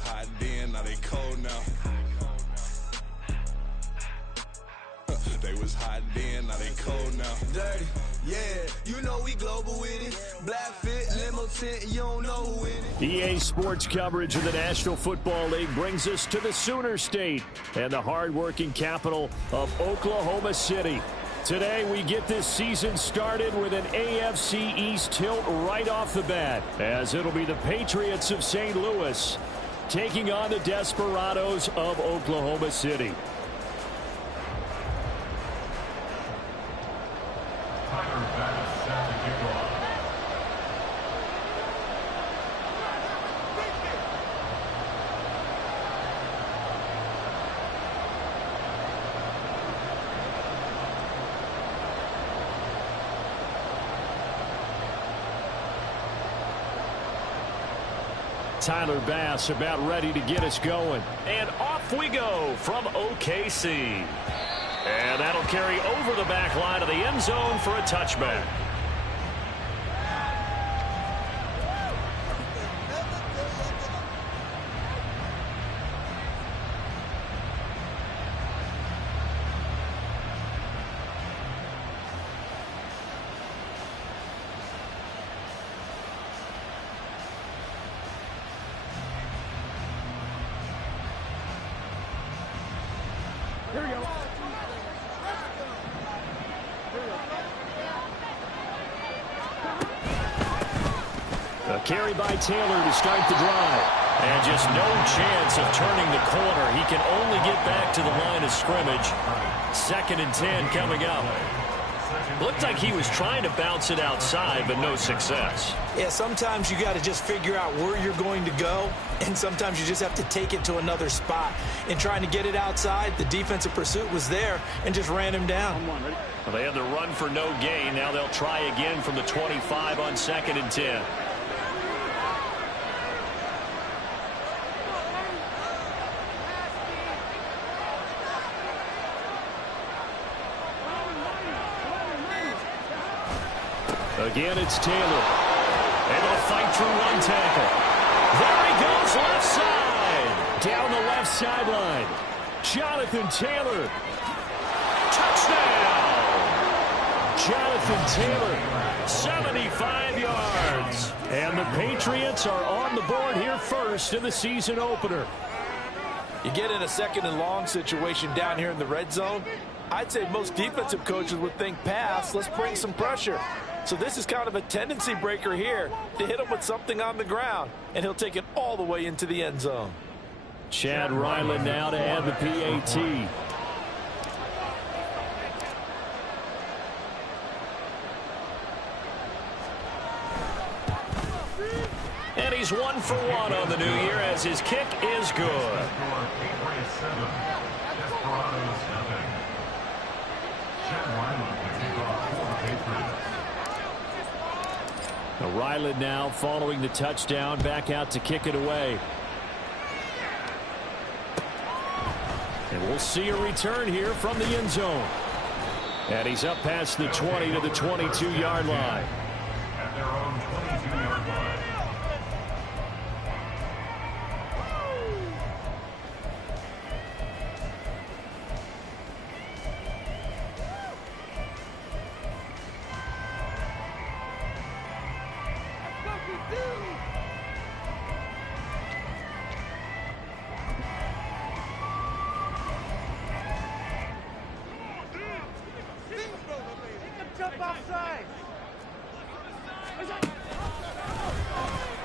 was hot then, now they cold now. They was hot then, now they cold now. Dirty, yeah, you know we global with it. Black fit, limo tint, you don't know who in it. EA Sports coverage of the National Football League brings us to the Sooner State and the hard-working capital of Oklahoma City. Today, we get this season started with an AFC East tilt right off the bat, as it'll be the Patriots of St. Louis taking on the Desperados of Oklahoma City. Tyler Bass about ready to get us going. And off we go from OKC. And that'll carry over the back line of the end zone for a touchback. Here we go. A carry by Taylor to start the drive. And just no chance of turning the corner. He can only get back to the line of scrimmage. 2nd and 10 coming up. Looked like he was trying to bounce it outside, but no success. Yeah, sometimes you got to just figure out where you're going to go, and sometimes you just have to take it to another spot. In trying to get it outside, the defensive pursuit was there and just ran him down. Well, they had the run for no gain. Now they'll try again from the 25 on 2nd and 10. Again, it's Taylor. Able to fight through one tackle. There he goes, left side. Down the left sideline. Jonathan Taylor. Touchdown. Jonathan Taylor, 75 yards. And the Patriots are on the board here first in the season opener. You get in a 2nd and long situation down here in the red zone. I'd say most defensive coaches would think pass. Let's bring some pressure. So this is kind of a tendency breaker here to hit him with something on the ground, and he'll take it all the way into the end zone. Chad Ryland now to add the PAT. And he's 1 for 1 on the new year as his kick is good. Ryland now following the touchdown, back out to kick it away. And we'll see a return here from the end zone. And he's up past the 20 to the 22-yard line. At their own 22-yard line.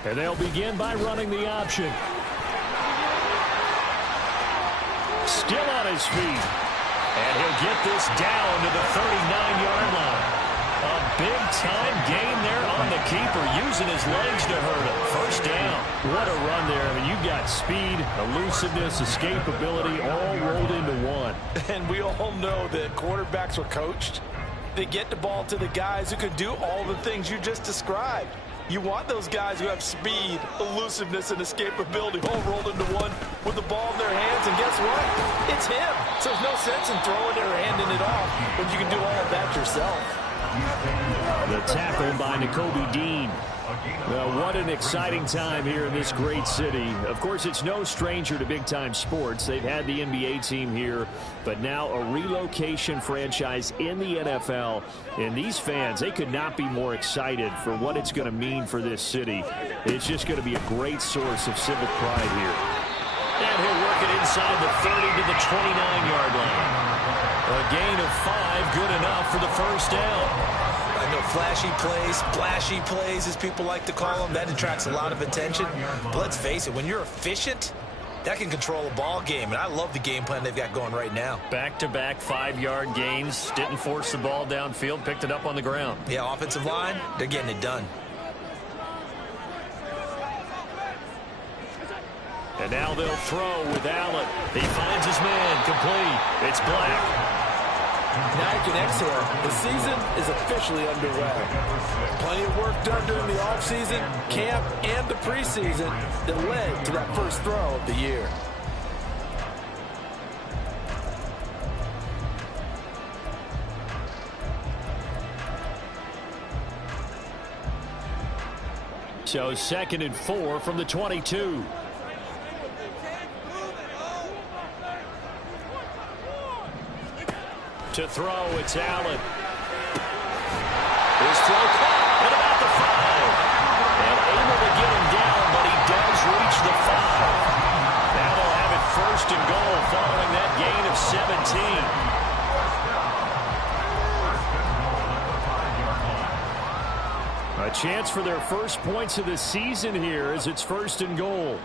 And they'll begin by running the option. Still on his feet. And he'll get this down to the 39-yard line. A big-time gain there on the keeper, using his legs to hurt him. First down. What a run there. I mean, you've got speed, elusiveness, escapability all rolled into one. And we all know that quarterbacks are coached. They get the ball to the guys who can do all the things you just described. You want those guys who have speed, elusiveness, and escapability all rolled into one with the ball in their hands. And guess what? It's him. So there's no sense in throwing it or handing it off when you can do all of that yourself. The tackle by Nakobe Dean. Well, what an exciting time here in this great city. Of course, it's no stranger to big-time sports. They've had the NBA team here, but now a relocation franchise in the NFL. And these fans, they could not be more excited for what it's going to mean for this city. It's just going to be a great source of civic pride here. And he'll work it inside the 30 to the 29-yard line. A gain of 5, good enough for the first down. I know flashy plays, splashy plays, as people like to call them, that attracts a lot of attention. But let's face it, when you're efficient, that can control a ball game. And I love the game plan they've got going right now. Back-to-back 5-yard gains. Didn't force the ball downfield, picked it up on the ground. Yeah, offensive line, they're getting it done. And now they'll throw with Allen. He finds his man, complete. It's Black. Now you can exhale. The season is officially underway. Plenty of work done during the offseason, camp, and the preseason that led to that first throw of the year. So 2nd and 4 from the 22. To throw, it's Allen. His throw caught at about the 5. And able to get him down, but he does reach the 5. Now they'll have it 1st and goal following that gain of 17. A chance for their first points of the season here as it's 1st and goal.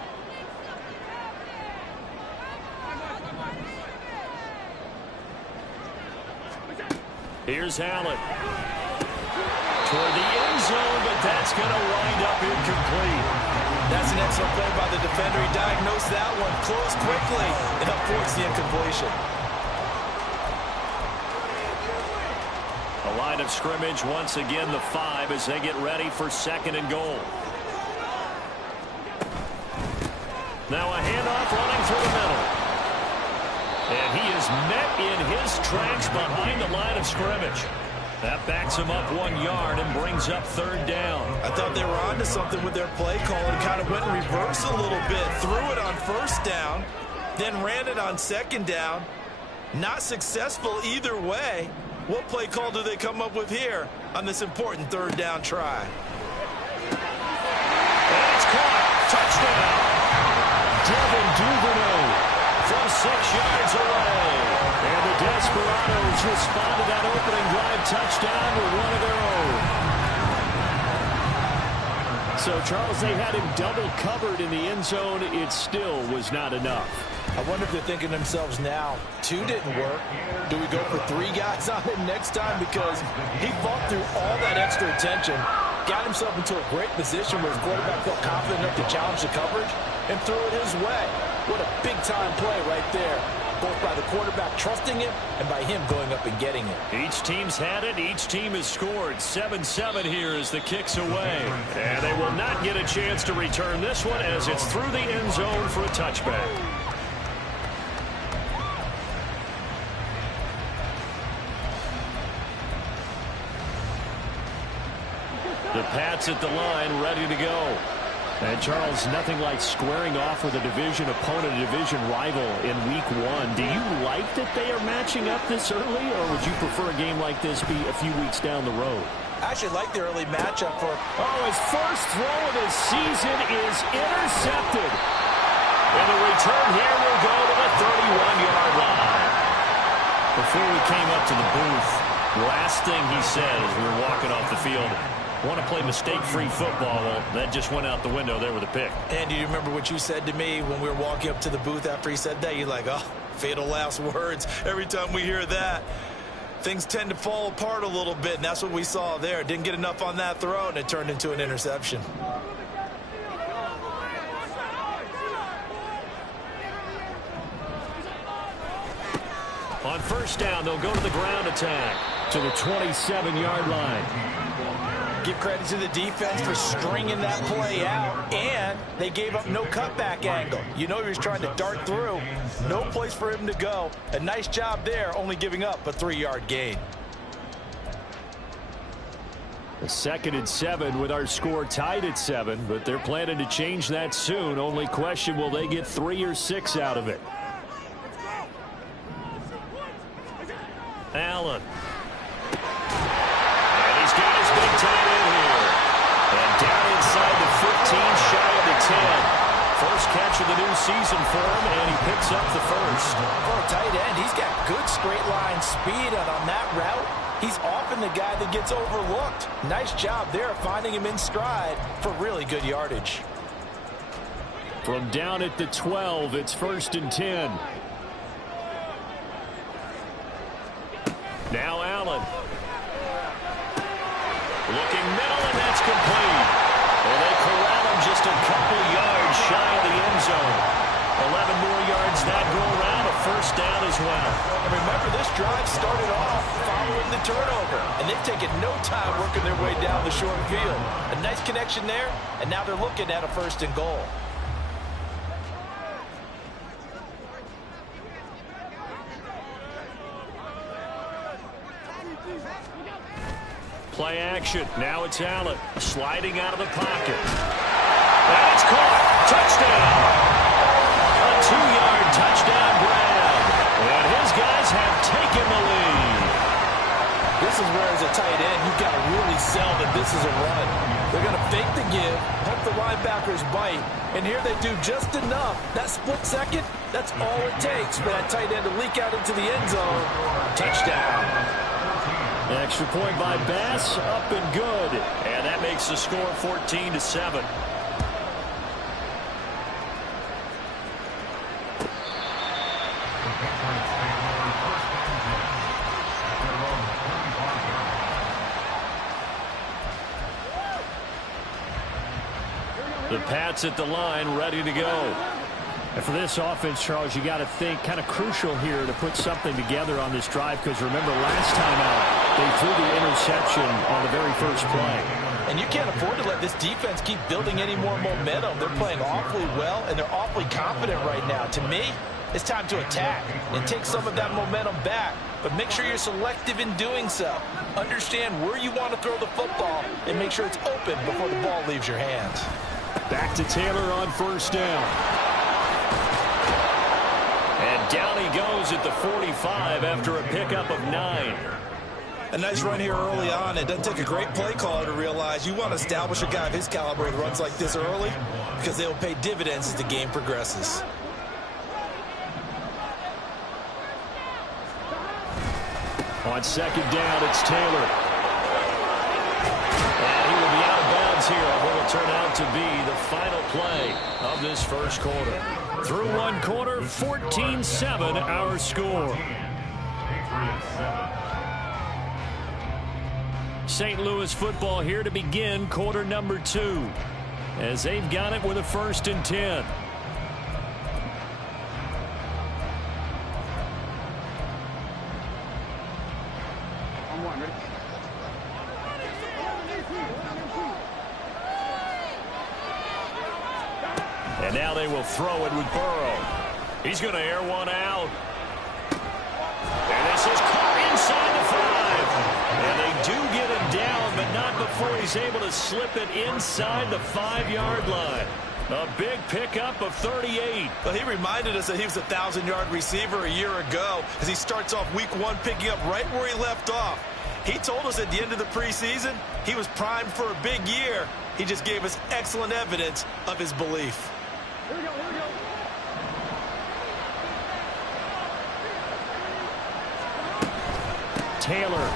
Here's Allen. Toward the end zone, but that's going to wind up incomplete. That's an excellent play by the defender. He diagnosed that one, closed quickly, and avoids the incompletion. A line of scrimmage, once again the 5 as they get ready for 2nd and goal. Now a handoff running through the middle. And he is met in his tracks behind the line of scrimmage. That backs him up 1 yard and brings up 3rd down. I thought they were onto something with their play call and kind of went in reverse a little bit. Threw it on 1st down, then ran it on 2nd down. Not successful either way. What play call do they come up with here on this important 3rd down try? And it's caught. Touchdown. Devin Duvernay from 6 yards away. And the Desperados respond to that opening drive touchdown with one of their own. So, Charles, they had him double covered in the end zone. It still was not enough. I wonder if they're thinking to themselves now, 2 didn't work. Do we go for 3 guys on him next time? Because he fought through all that extra attention, got himself into a great position where his quarterback felt confident enough to challenge the coverage and threw it his way. What a big-time play right there, both by the quarterback trusting him and by him going up and getting it. Each team's had it. Each team has scored. 7-7 here as the kick's away. And they will not get a chance to return this one as it's through the end zone for a touchback. The Pats at the line, ready to go. And, Charles, nothing like squaring off with a division opponent, a division rival in Week 1. Do you like that they are matching up this early, or would you prefer a game like this be a few weeks down the road? I actually like the early matchup for... His first throw of the season is intercepted. And the return here will go to the 31-yard line. Before we came up to the booth, last thing he said as we were walking off the field, want to play mistake-free football. Well, that just went out the window there with a pick. And do you remember what you said to me when we were walking up to the booth after he said that? You're like, oh, fatal last words. Every time we hear that, things tend to fall apart a little bit, and that's what we saw there. Didn't get enough on that throw, and it turned into an interception. On 1st down, they'll go to the ground attack to the 27-yard line. Give credit to the defense for stringing that play out, and they gave up no cutback angle. You know he was trying to dart through. No place for him to go. A nice job there, only giving up a 3-yard gain. A 2nd and 7 with our score tied at 7, but they're planning to change that soon. Only question, will they get 3 or 6 out of it? Allen. And he's got his big tight end here. And down inside the 15, shy of the 10. First catch of the new season for him, and he picks up the first. For a tight end, he's got good straight line speed, and on that route, he's often the guy that gets overlooked. Nice job there finding him in stride for really good yardage. From down at the 12, it's 1st and 10. Now Allen. Looking middle, and that's complete. And they corral him just a couple yards shy of the end zone. 11 more yards that go around, a first down as well. And remember, this drive started off following the turnover, and they've taken no time working their way down the short field. A nice connection there, and now they're looking at a 1st and goal. Play action. Now it's Allen sliding out of the pocket. And it's caught. Touchdown. A 2-yard touchdown grab. And his guys have taken the lead. This is where, as a tight end, you've got to really sell that this is a run. They're going to fake the give, hope the linebackers bite, and here they do just enough. That split second, that's all it takes for that tight end to leak out into the end zone. Touchdown. Extra point by Bass, up and good. And that makes the score 14-7. The Pats at the line, ready to go. And for this offense, Charles, you got to think kind of crucial here to put something together on this drive, because remember last time out, they threw the interception on the very first play. And you can't afford to let this defense keep building any more momentum. They're playing awfully well, and they're awfully confident right now. To me, it's time to attack and take some of that momentum back. But make sure you're selective in doing so. Understand where you want to throw the football and make sure it's open before the ball leaves your hands. Back to Taylor on 1st down. And down he goes at the 45 after a pickup of 9. A nice run here early on. It doesn't take a great play caller to realize you want to establish a guy of his caliber with runs like this early, because they will pay dividends as the game progresses. On 2nd down, it's Taylor. And he will be out of bounds here on what will turn out to be the final play of this first quarter. Through one quarter, 14-7 our score. St. Louis football here to begin quarter number 2, as they've got it with a 1st and 10. And now they will throw it with Burrow. He's going to air one out. And this is caught inside the 5. And they do get him down, but not before he's able to slip it inside the 5-yard line. A big pickup of 38. Well, he reminded us that he was a 1,000-yard receiver a year ago, as he starts off week 1 picking up right where he left off. He told us at the end of the preseason he was primed for a big year. He just gave us excellent evidence of his belief. Here we go, here we go. Taylor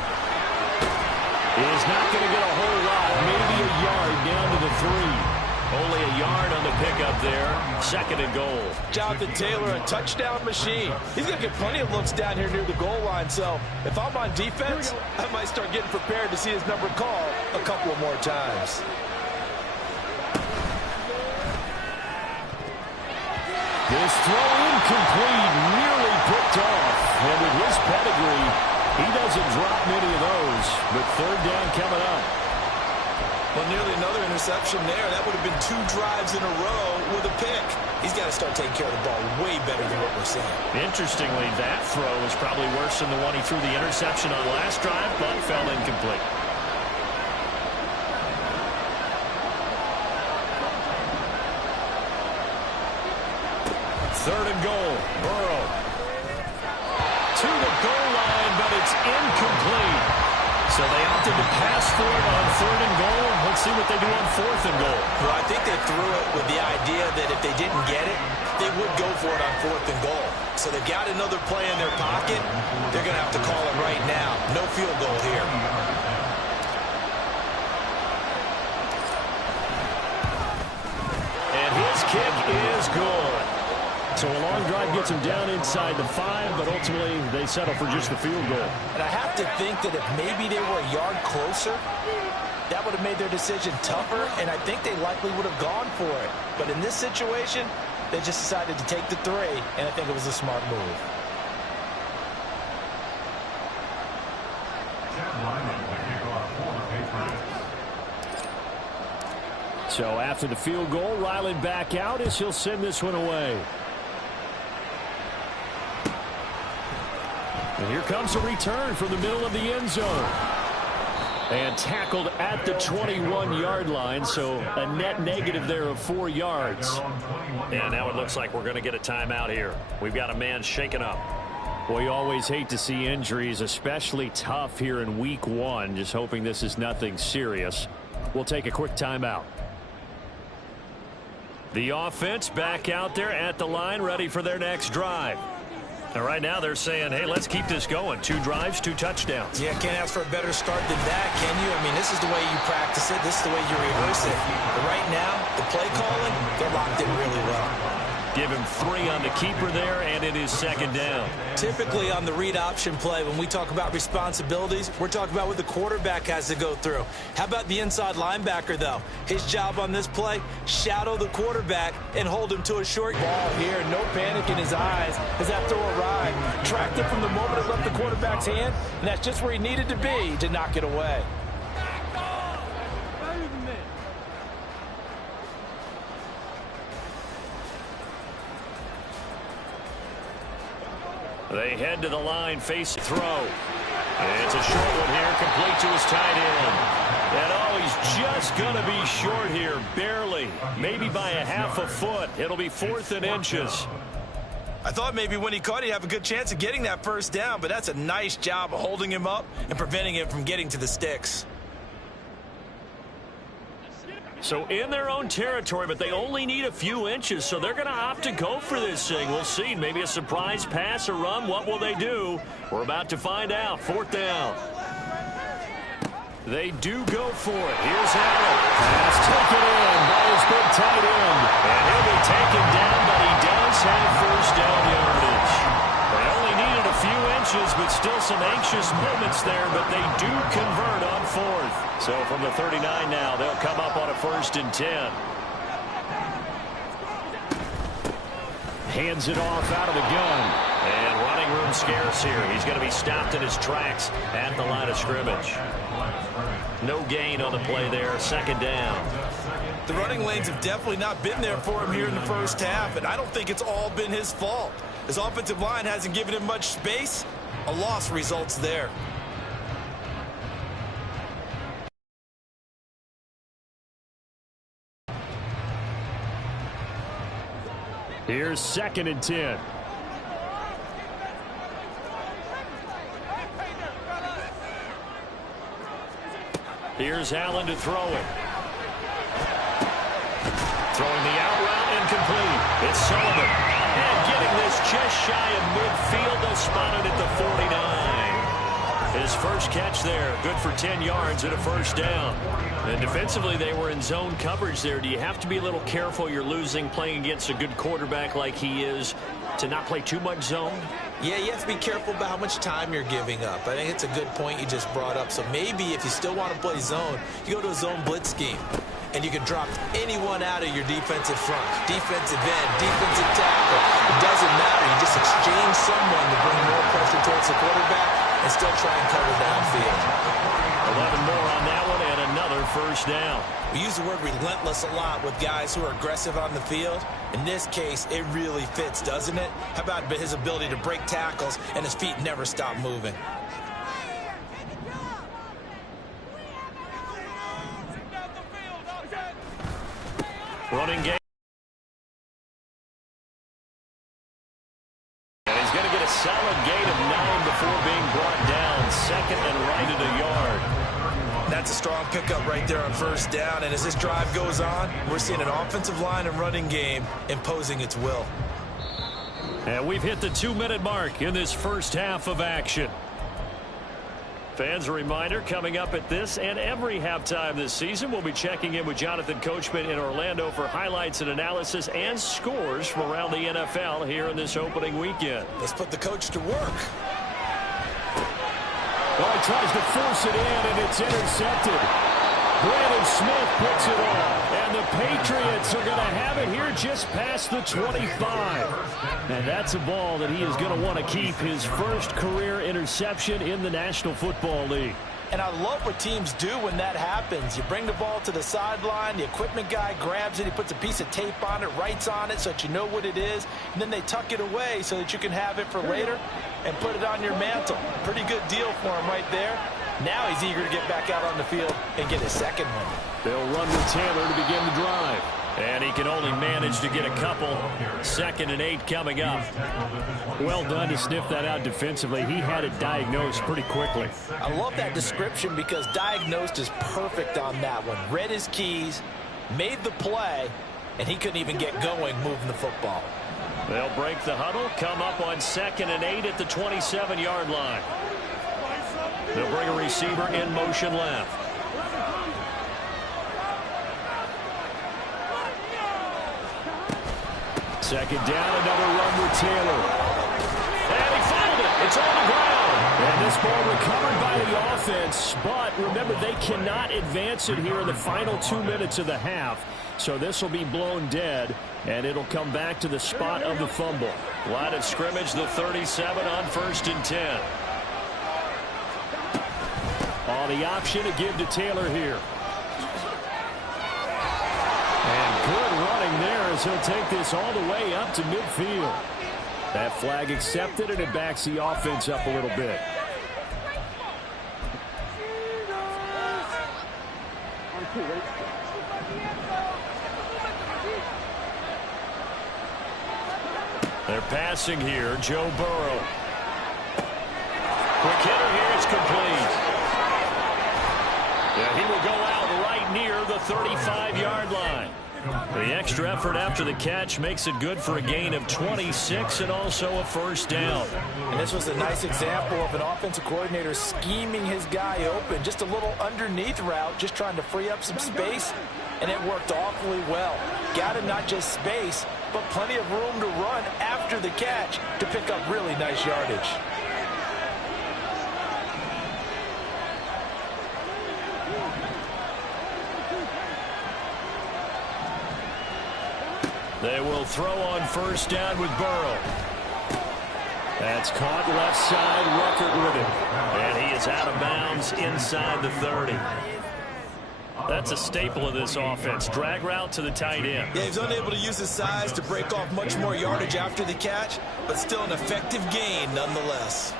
is not going to get a whole lot, maybe a yard down to the 3. Only a yard on the pickup there. 2nd and goal. Jonathan Taylor, a touchdown machine. He's going to get plenty of looks down here near the goal line. So if I'm on defense, I might start getting prepared to see his number called a couple of more times. This throw incomplete, nearly picked off. And with his pedigree, he doesn't drop many of those. But 3rd down coming up. Well, nearly another interception there. That would have been 2 drives in a row with a pick. He's got to start taking care of the ball way better than what we're seeing. Interestingly, that throw was probably worse than the one he threw the interception on last drive, but fell incomplete. 3rd and goal. Burrow to the goal line, but it's incomplete. So they opted to pass for it on 3rd and goal. Let's see what they do on 4th and goal. Well, I think they threw it with the idea that if they didn't get it, they would go for it on 4th and goal. So they've got another play in their pocket. They're going to have to call it right now. No field goal here. And his kick is good. So a long drive gets him down inside the 5, but ultimately they settle for just the field goal. And I have to think that if maybe they were a yard closer, that would have made their decision tougher, and I think they likely would have gone for it. But in this situation, they just decided to take the 3, and I think it was a smart move. So after the field goal, Ryland back out as he'll send this one away. And here comes a return from the middle of the end zone. And tackled at the 21-yard line, so a net negative there of 4 yards. Yeah, now it looks like we're going to get a timeout here. We've got a man shaken up. Well, you always hate to see injuries, especially tough here in week 1. Just hoping this is nothing serious. We'll take a quick timeout. The offense back out there at the line, ready for their next drive. And right now they're saying, hey, let's keep this going. 2 drives, 2 touchdowns. Yeah, can't ask for a better start than that, can you? I mean, this is the way you practice it. This is the way you rehearse it. But right now, the play calling, they're locked in really well. Give him 3 on the keeper there, and it is 2nd down. Typically on the read option play, when we talk about responsibilities, we're talking about what the quarterback has to go through. How about the inside linebacker, though? His job on this play, shadow the quarterback and hold him to a short ball here. No panic in his eyes as that throw arrived. Tracked it from the moment it left the quarterback's hand, and that's just where he needed to be to knock it away. They head to the line, face throw. It's a short one here, complete to his tight end. And oh, he's just going to be short here, barely. Maybe by a half a foot. It'll be 4th and inches. I thought maybe when he caught it, he'd have a good chance of getting that first down, but that's a nice job of holding him up and preventing him from getting to the sticks. So in their own territory, but they only need a few inches, so they're going to opt to go for this thing. We'll see. Maybe a surprise pass or run. What will they do? We're about to find out. 4th down. They do go for it. Here's Allen. Pass taken in by his big tight end. And he'll be taken down, but he does have 1st down yardage. They only needed a few inches, but still some anxious moments there, but they do convert on 4th. So from the 39 now, they'll come up on a 1st and 10. Hands it off out of the gun. And running room scarce here. He's going to be stopped in his tracks at the line of scrimmage. No gain on the play there. 2nd down. The running lanes have definitely not been there for him here in the first half, and I don't think it's all been his fault. His offensive line hasn't given him much space. A loss results there. Here's 2nd and 10. Here's Allen to throw it. Throwing the out route, incomplete. It's Sullivan. And getting this just shy of midfield. They'll spot it at the 49. His first catch there, good for 10 yards and a 1st down. And defensively, they were in zone coverage there. Do you have to be a little careful? You're losing, playing against a good quarterback like he is, to not play too much zone? Yeah, you have to be careful about how much time you're giving up. I think it's a good point you just brought up. So maybe if you still want to play zone, you go to a zone blitz scheme. And you can drop anyone out of your defensive front. Defensive end, defensive tackle. It doesn't matter. You just exchange someone to bring more pressure towards the quarterback and still try and cover downfield. 11 more on that one and another 1st down. We use the word relentless a lot with guys who are aggressive on the field. In this case, it really fits, doesn't it? How about his ability to break tackles and his feet never stop moving? Running game. get a solid gain of 9 before being brought down. Second and right at a yard. That's a strong pickup right there on first down. And as this drive goes on, we're seeing an offensive line and running game imposing its will. And we've hit the 2-minute mark in this first half of action. Fans, a reminder, coming up at this and every halftime this season, we'll be checking in with Jonathan Coachman in Orlando for highlights and analysis and scores from around the NFL here in this opening weekend. Let's put the coach to work. Well, he tries to force it in, and it's intercepted. Brandon Smith picks it off, and the Patriots are going to have it here just past the 25. And that's a ball that he is going to want to keep, his first career interception in the National Football League. And I love what teams do when that happens. You bring the ball to the sideline, the equipment guy grabs it, he puts a piece of tape on it, writes on it so that you know what it is, and then they tuck it away so that you can have it for later and put it on your mantle. Pretty good deal for him right there. Now he's eager to get back out on the field and get his second one. They'll run with Taylor to begin the drive. And he can only manage to get a couple. 2nd and 8 coming up. Well done to sniff that out defensively. He had it diagnosed pretty quickly. I love that description because diagnosed is perfect on that one. Read his keys, made the play, and he couldn't even get going moving the football. They'll break the huddle, come up on 2nd and 8 at the 27-yard line. They'll bring a receiver in motion left. Second down, another run with Taylor. And he fouled it. It's on the ground. And this ball recovered by the offense. But remember, they cannot advance it here in the final 2 minutes of the half. So this will be blown dead, and it'll come back to the spot of the fumble. Line of scrimmage, the 37 on 1st and 10. The option to give to Taylor here. And good running there as he'll take this all the way up to midfield. That flag accepted, and it backs the offense up a little bit. They're passing here. Joe Burrow. Quick hitter here. It's complete. Yeah, he will go out right near the 35-yard line. The extra effort after the catch makes it good for a gain of 26 and also a first down. And this was a nice example of an offensive coordinator scheming his guy open. Just a little underneath route, just trying to free up some space, and it worked awfully well. Got him not just space, but plenty of room to run after the catch to pick up really nice yardage. They will throw on first down with Burrow. That's caught left side. Ruckert with it. And he is out of bounds inside the 30. That's a staple of this offense. Drag route to the tight end. Yeah, he's unable to use his size to break off much more yardage after the catch, but still an effective gain nonetheless.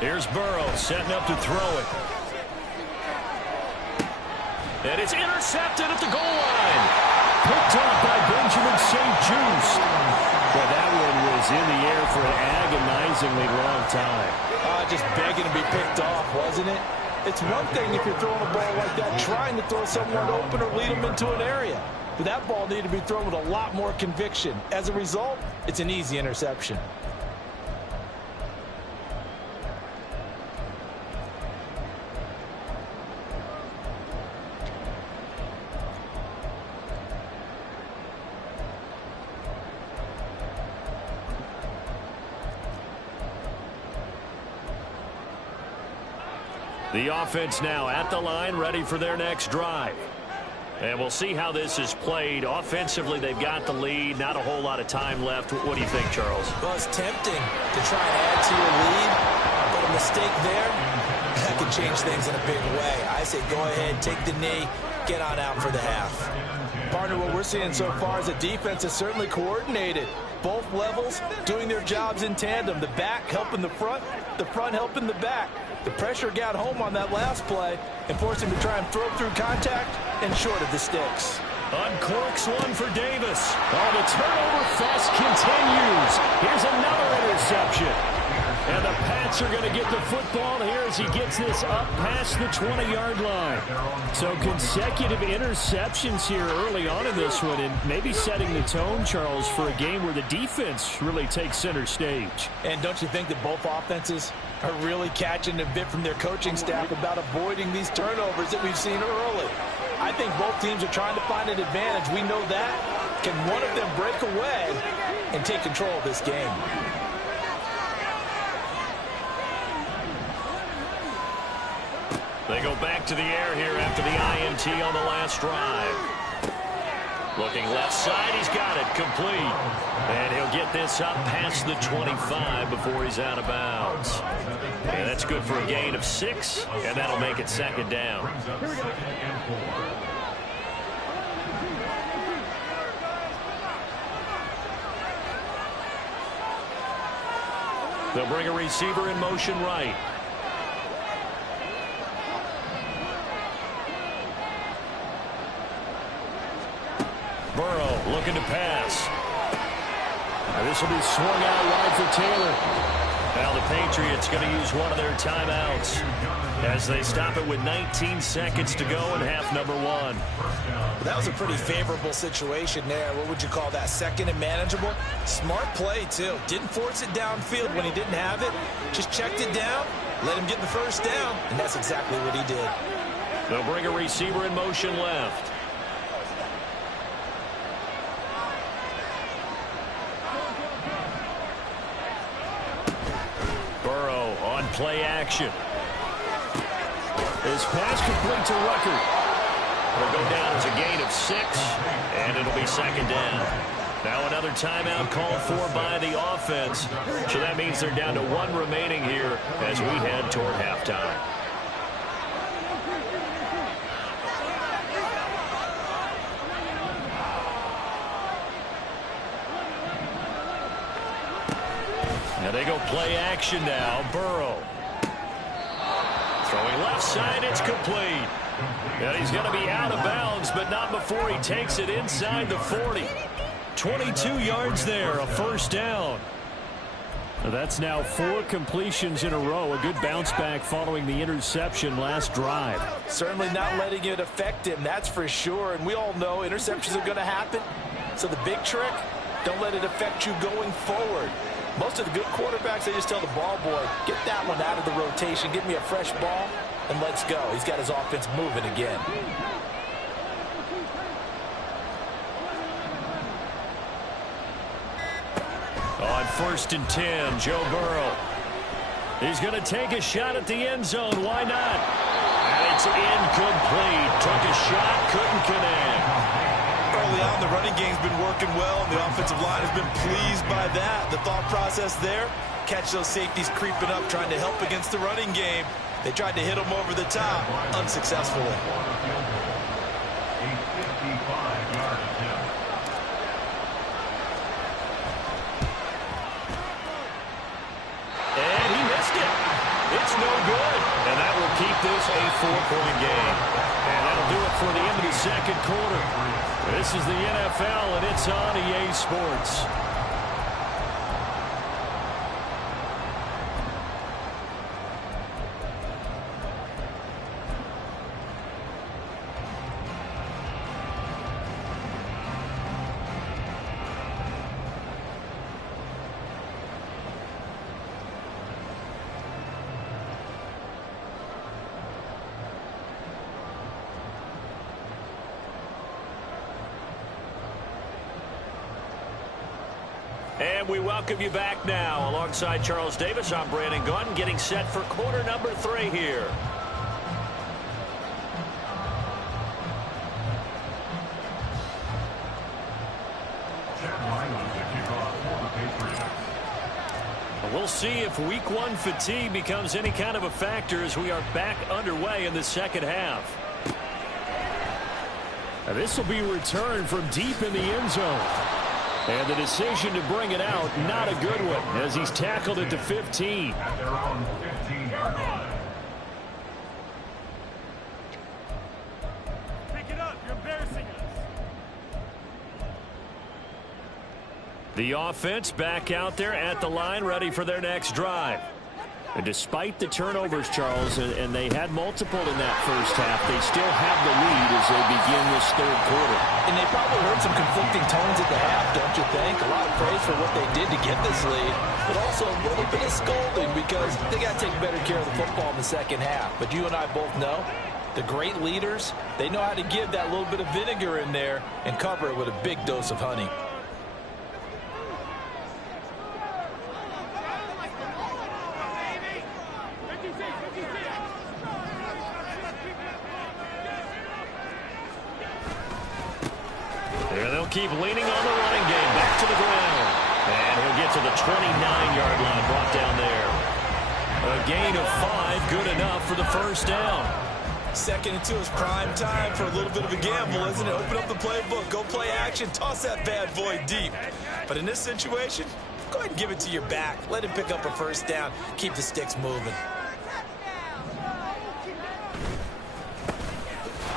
Here's Burrow setting up to throw it. And it's intercepted at the goal line. Picked up by Benjamin St. Just. Well, that one was in the air for an agonizingly long time. Just begging to be picked off, wasn't it? It's one thing if you're throwing a ball like that, trying to throw someone open or lead them into an area. But that ball needed to be thrown with a lot more conviction. As a result, it's an easy interception. The offense now at the line, ready for their next drive. And we'll see how this is played. Offensively, they've got the lead. Not a whole lot of time left. What do you think, Charles? Well, it's tempting to try and add to your lead, but a mistake there, that could change things in a big way. I say go ahead, take the knee, get on out for the half. Partner, what we're seeing so far is a defense is certainly coordinated. Both levels doing their jobs in tandem. The back helping the front helping the back. The pressure got home on that last play and forced him to try and throw through contact and short of the sticks. Uncorks one for Davis. Oh, the turnover fest continues. Here's another interception. And the Pats are going to get the football here as he gets this up past the 20-yard line. So consecutive interceptions here early on in this one, and maybe setting the tone, Charles, for a game where the defense really takes center stage. And don't you think that both offenses are really catching a bit from their coaching staff about avoiding these turnovers that we've seen early? I think both teams are trying to find an advantage. We know that. Can one of them break away and take control of this game? They go back to the air here after the INT on the last drive. Looking left side, he's got it complete. And he'll get this up past the 25 before he's out of bounds. And that's good for a gain of 6, and that'll make it second down. They'll bring a receiver in motion right. Burrow looking to pass. And this will be swung out wide for Taylor. Now the Patriots going to use one of their timeouts as they stop it with 19 seconds to go in half number 1. Well, that was a pretty favorable situation there. What would you call that? Second and manageable? Smart play, too. Didn't force it downfield when he didn't have it. Just checked it down, let him get the first down, and that's exactly what he did. They'll bring a receiver in motion left. Burrow on play action. His pass complete to Rucker. It'll go down as a gain of 6, and it'll be second down. Now another timeout called for by the offense. So that means they're down to 1 remaining here as we head toward halftime. Now they go play action now. Burrow. Throwing left side, it's complete. And he's going to be out of bounds, but not before he takes it inside the 40. 22 yards there, a first down. That's now 4 completions in a row. A good bounce back following the interception last drive. Certainly not letting it affect him, that's for sure. And we all know interceptions are going to happen. So the big trick, don't let it affect you going forward. Most of the good quarterbacks, they just tell the ball boy, get that one out of the rotation, give me a fresh ball, and let's go. He's got his offense moving again. On 1st and 10, Joe Burrow. He's going to take a shot at the end zone. Why not? And it's incomplete. Took a shot, couldn't connect. Early on, the running game's been working well, and the offensive line has been pleased by that. The thought process there, catch those safeties creeping up, trying to help against the running game. They tried to hit them over the top, unsuccessfully. And he missed it. It's no good. And that will keep this a 4-point game. And that'll do it for the end of the second quarter. This is the NFL, and it's on EA Sports. And we welcome you back now. Alongside Charles Davis, I'm Brandon Gaudin, getting set for quarter number 3 here. We'll see if week 1 fatigue becomes any kind of a factor as we are back underway in the second half. Now this will be returned from deep in the end zone. And the decision to bring it out, not a good one, as he's tackled at the 15. At their own 15-yard line. Pick it up. You're embarrassing us. The offense back out there at the line, ready for their next drive. And despite the turnovers, Charles, and they had multiple in that first half, they still have the lead as they begin this third quarter. And they probably heard some conflicting tones at the half, don't you think? A lot of praise for what they did to get this lead, but also a little bit of scolding because they got to take better care of the football in the second half. But you and I both know the great leaders, they know how to give that little bit of vinegar in there and cover it with a big dose of honey. Keep leaning on the running game. Back to the ground. And he'll get to the 29-yard line. Brought down there. A gain of 5. Good enough for the first down. 2nd and 2 is prime time for a little bit of a gamble, isn't it? Open up the playbook. Go play action. Toss that bad boy deep. But in this situation, go ahead and give it to your back. Let him pick up a first down. Keep the sticks moving.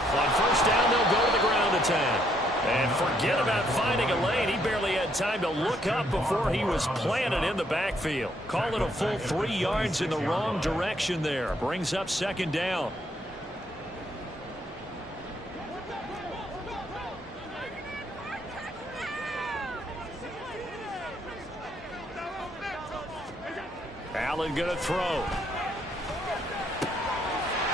On first down, they'll go to the ground attack. And forget about finding a lane. He barely had time to look up before he was planted in the backfield. Call it a full 3 yards in the wrong direction there. Brings up 2nd down. Allen going to throw.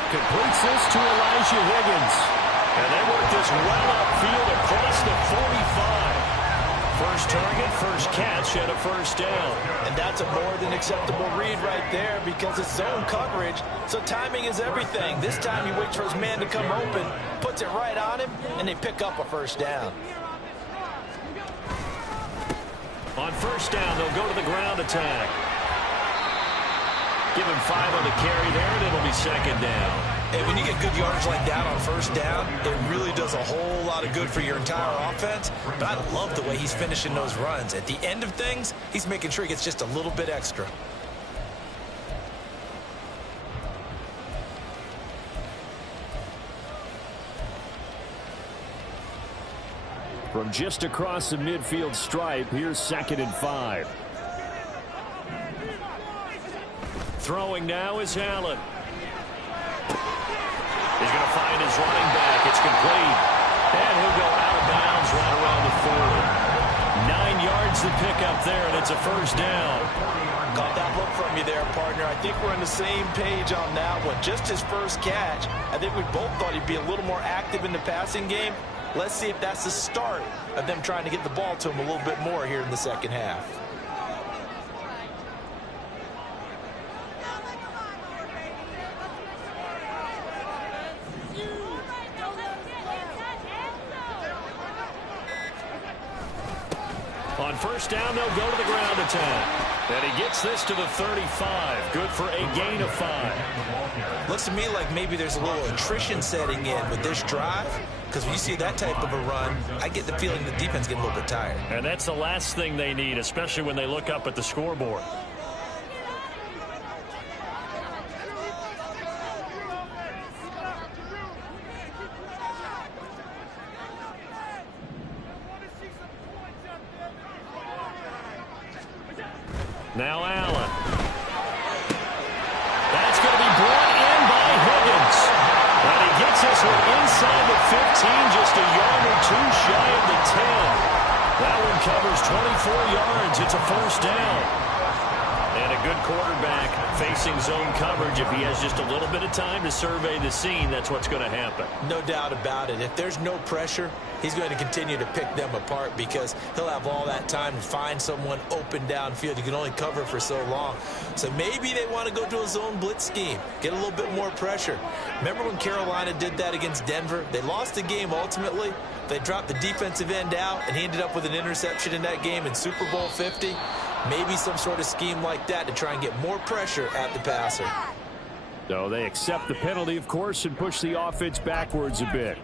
Completes this to Elijah Higgins. And they work this well upfield across the 45. First target, first catch, and a first down. And that's a more than acceptable read right there because it's zone coverage, so timing is everything. This time he waits for his man to come open, puts it right on him, and they pick up a first down. On first down, they'll go to the ground attack. Give him 5 on the carry there, and it'll be 2nd down. And when you get good yardage like that on first down, it really does a whole lot of good for your entire offense. But I love the way he's finishing those runs. At the end of things, he's making sure he gets just a little bit extra. From just across the midfield stripe, here's 2nd and 5. Throwing now is Allen. He's going to find his running back. It's complete. And he'll go out of bounds right around the 40. 9 yards to pick up there, and it's a first down. Got that look from you there, partner. I think we're on the same page on that one. Just his first catch. I think we both thought he'd be a little more active in the passing game. Let's see if that's the start of them trying to get the ball to him a little bit more here in the second half. On first down, they'll go to the ground attack. And he gets this to the 35. Good for a gain of 5. Looks to me like maybe there's a little attrition setting in with this drive. Because when you see that type of a run, I get the feeling the defense getting a little bit tired. And that's the last thing they need, especially when they look up at the scoreboard. Now Allen. That's going to be brought in by Higgins. And he gets this one inside the 15, just a yard or two shy of the 10. That one covers 24 yards. It's a first down. And a good quarterback facing zone coverage. If he has just a little bit of time to survey the scene, that's what's going to happen. No doubt about it. If there's no pressure, he's going to continue to pick them apart because he'll have all that time to find someone open downfield. You can only cover for so long. So maybe they want to go to a zone blitz scheme, get a little bit more pressure. Remember when Carolina did that against Denver? They lost the game ultimately. They dropped the defensive end out, and he ended up with an interception in that game in Super Bowl 50. Maybe some sort of scheme like that to try and get more pressure at the passer. So they accept the penalty, of course, and push the offense backwards a bit.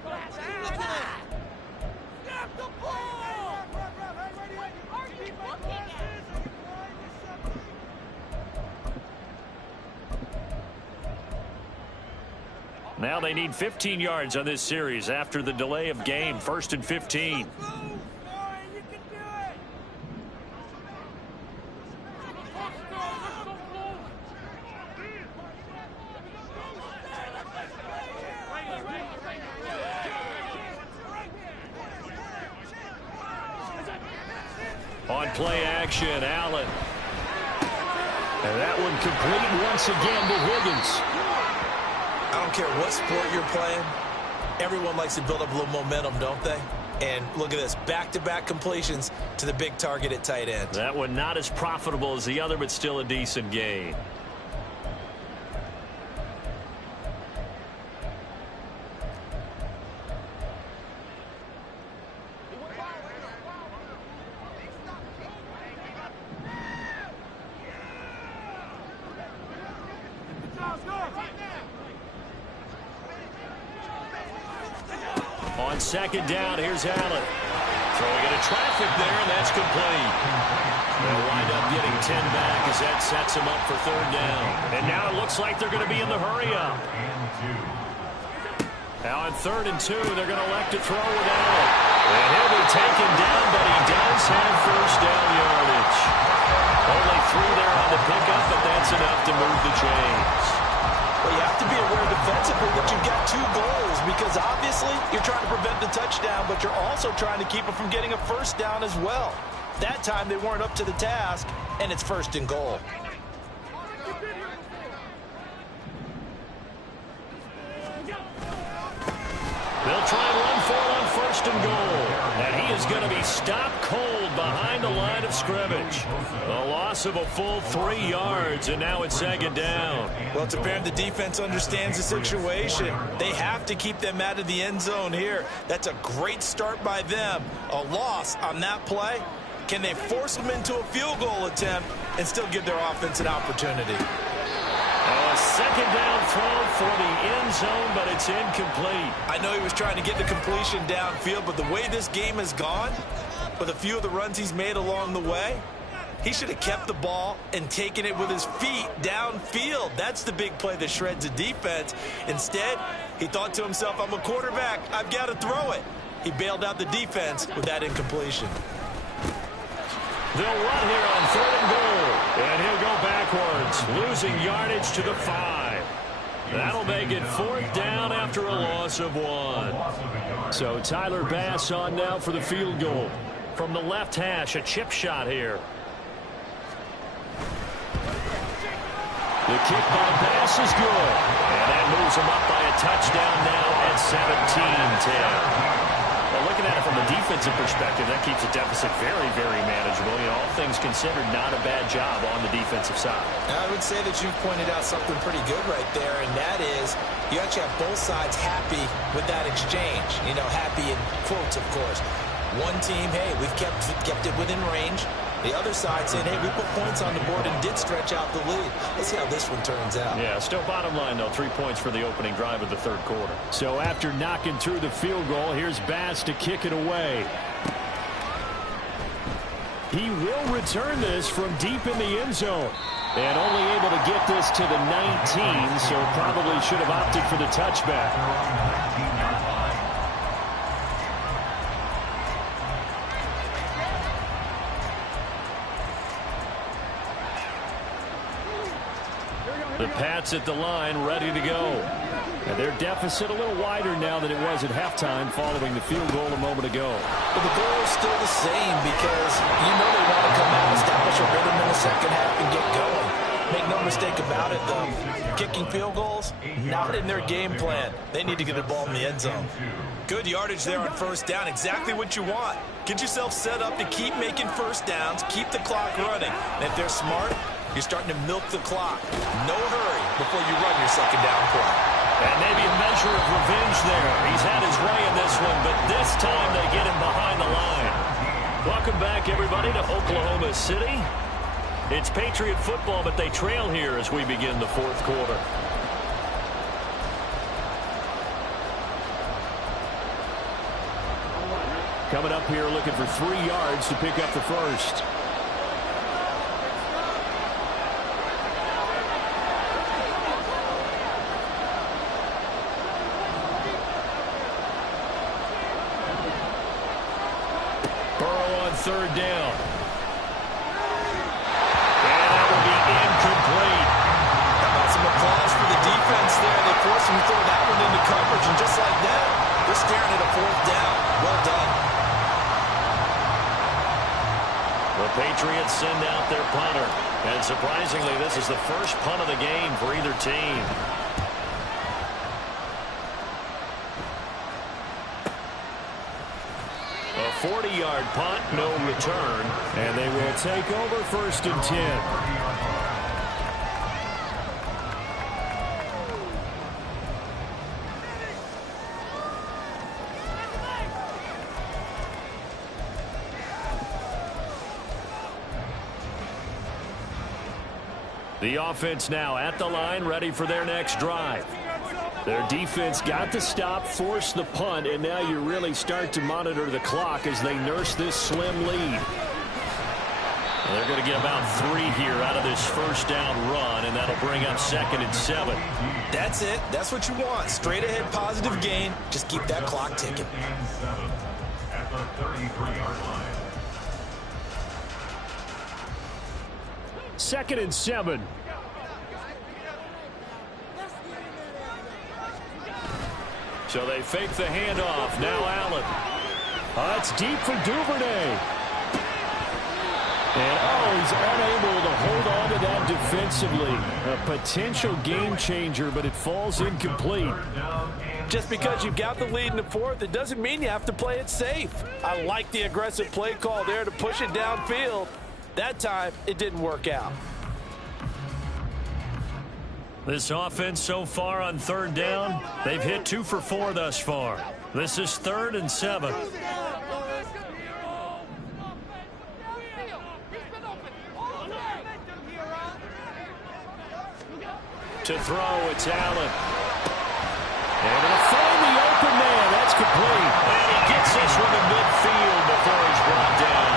Now they need 15 yards on this series after the delay of game. 1st and 15. On play action, Allen. And that one complete once again to Higgins. I don't care what sport you're playing. Everyone likes to build up a little momentum, don't they? And look at this, back-to-back completions to the big target at tight end. That one not as profitable as the other, but still a decent gain. On second down, here's Allen. Throwing into traffic there, and that's complete. They'll wind up getting 10 back as that sets them up for third down. And now it looks like they're going to be in the hurry-up. Now on 3rd and 2, they're going to elect to throw with Allen. And he'll be taken down, but he does have first down yardage. Only 3 there on the pickup, but that's enough to move the chains. Well, you have to be aware defensively that you've got 2 goals because obviously you're trying to prevent the touchdown, but you're also trying to keep it from getting a first down as well. That time they weren't up to the task, and it's 1st and goal. They'll try and run for it on 1st and goal. And he is going to be stopped cold behind the line of scrimmage. A loss of a full 3 yards, and now it's 2nd down. Well, it's apparent the defense understands the situation. They have to keep them out of the end zone here. That's a great start by them. A loss on that play. Can they force them into a field goal attempt and still give their offense an opportunity? A 2nd down throw for the end zone, but it's incomplete. I know he was trying to get the completion downfield, but the way this game has gone, with a few of the runs he's made along the way, he should have kept the ball and taken it with his feet downfield. That's the big play that shreds a defense. Instead, he thought to himself, I'm a quarterback, I've got to throw it. He bailed out the defense with that incompletion. They'll run here on 3rd and goal, and he'll go backwards, losing yardage to the 5. That'll make it 4th down after a loss of 1. So Tyler Bass on now for the field goal. From the left hash, a chip shot here. The kick by Bass is good, and that moves him up by a touchdown now at 17-10. Well, looking at it from a defensive perspective, that keeps the deficit very, very manageable. You know, all things considered, not a bad job on the defensive side. I would say that you've pointed out something pretty good right there, and that is you actually have both sides happy with that exchange. You know, happy in quotes, of course. One team, hey, we've kept it within range. The other side saying, hey, we put points on the board and did stretch out the lead. Let's see how this one turns out. Yeah, still bottom line, though, 3 points for the opening drive of the 3rd quarter. So after knocking through the field goal, here's Bass to kick it away. He will return this from deep in the end zone. And only able to get this to the 19, so probably should have opted for the touchback. The Pats at the line, ready to go. And their deficit a little wider now than it was at halftime following the field goal a moment ago. But the goal is still the same because you know they want to come out, establish a rhythm in the 2nd half, and get going. Make no mistake about it, though. Kicking field goals, not in their game plan. They need to get the ball in the end zone. Good yardage there on 1st down. Exactly what you want. Get yourself set up to keep making first downs, keep the clock running. And if they're smart, you're starting to milk the clock. No hurry before you run your 2nd down play. And maybe a measure of revenge there. He's had his way in this one, but this time they get him behind the line. Welcome back, everybody, to Oklahoma City. It's Patriot football, but they trail here as we begin the 4th quarter. Coming up here looking for 3 yards to pick up the first. Burrow on 3rd down. And that will be incomplete. How about some applause for the defense there? They forced him to throw that one into coverage, and just like that, they're staring at a 4th down. Well done. The Patriots send out their punter. And surprisingly, this is the first punt of the game for either team. A 40-yard punt, no return. And they will take over 1st and 10. The offense now at the line, ready for their next drive. Their defense got the stop, forced the punt, and now you really start to monitor the clock as they nurse this slim lead. They're going to get about 3 here out of this first down run, and that'll bring up 2nd and 7. That's it. That's what you want. Straight ahead, positive gain. Just keep that clock ticking. At the 33-yard line. 2nd and 7. So they fake the handoff. Now Allen. It's deep for Duvernay. And, he's unable to hold on to that defensively. A potential game changer, but it falls incomplete. Just because you've got the lead in the 4th, it doesn't mean you have to play it safe. I like the aggressive play call there to push it downfield. That time, it didn't work out. This offense so far on 3rd down, they've hit 2 for 4 thus far. This is 3rd and 7. To throw, it's Allen. And it'll find the open man. That's complete. And he gets this one to midfield before he's brought down.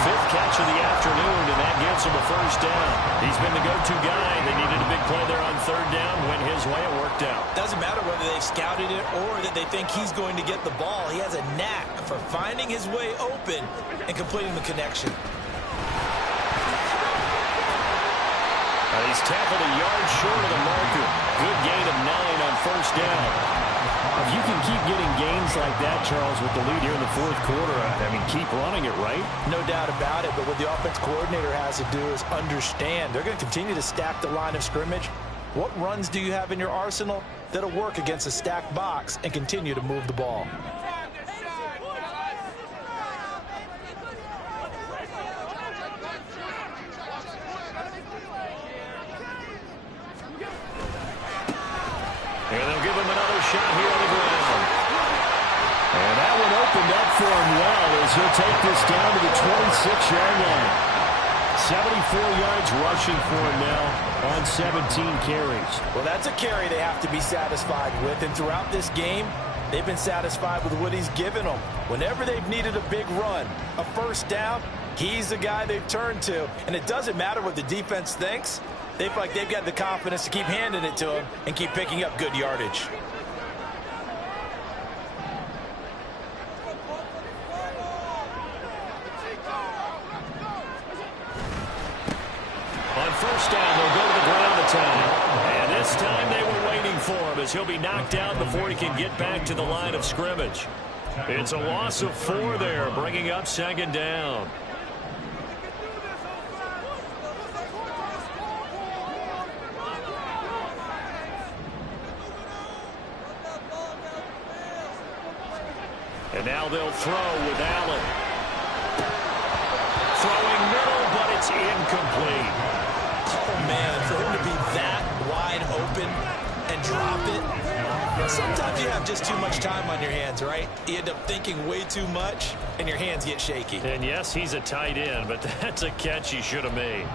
5th catch of the afternoon, and that gets him a first down. He's been the go-to guy. They needed a big play there on 3rd down. Went his way. It worked out. Doesn't matter whether they've scouted it or that they think he's going to get the ball. He has a knack for finding his way open and completing the connection. He's tackled a yard short of the marker. Good gain of 9 on 1st down. If you can keep getting gains like that, Charles, with the lead here in the 4th quarter, I mean, keep running it, right? No doubt about it, but what the offense coordinator has to do is understand. They're going to continue to stack the line of scrimmage. What runs do you have in your arsenal that'll work against a stacked box and continue to move the ball? And they'll give him another shot here on the ground. And that one opened up for him well as he'll take this down to the 26-yard line. 74 yards rushing for him now on 17 carries. Well, that's a carry they have to be satisfied with. And throughout this game, they've been satisfied with what he's given them. Whenever they've needed a big run, a first down, he's the guy they've turned to. And it doesn't matter what the defense thinks. They feel like they've got the confidence to keep handing it to him and keep picking up good yardage. On 1st down, they'll go to the ground attack. And this time they were waiting for him as he'll be knocked out before he can get back to the line of scrimmage. It's a loss of 4 there, bringing up 2nd down. And now they'll throw with Allen. Throwing middle, but it's incomplete. Oh, man, for him to be that wide open and drop it. Sometimes you have just too much time on your hands, right? You end up thinking way too much, and your hands get shaky. And yes, he's a tight end, but that's a catch he should have made.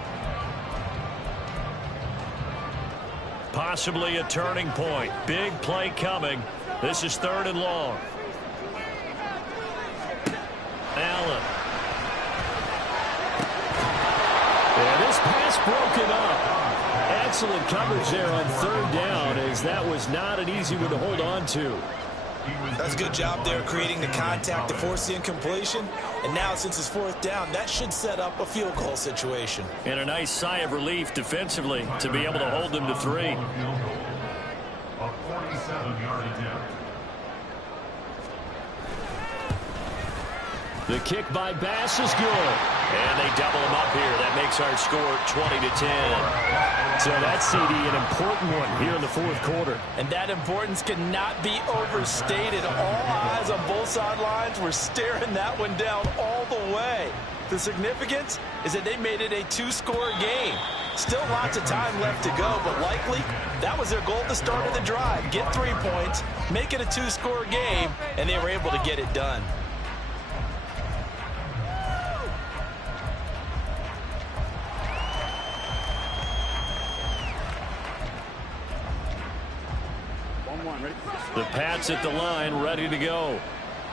Possibly a turning point. Big play coming. This is 3rd and long. Allen. And this pass broken up. Excellent coverage there on 3rd down, as that was not an easy one to hold on to. That's a good job there creating the contact to force the incompletion. And now, since it's 4th down, that should set up a field goal situation. And a nice sigh of relief defensively to be able to hold them to 3. A 47-yard attempt. The kick by Bass is good. And they double him up here. That makes our score 20-10. So that CD, an important one here in the fourth quarter. And that importance cannot be overstated. All eyes on both sidelines were staring that one down all the way. The significance is that they made it a two-score game. Still lots of time left to go, but likely that was their goal at the start of the drive. Get 3 points, make it a two-score game, and they were able to get it done. The Pats at the line, ready to go.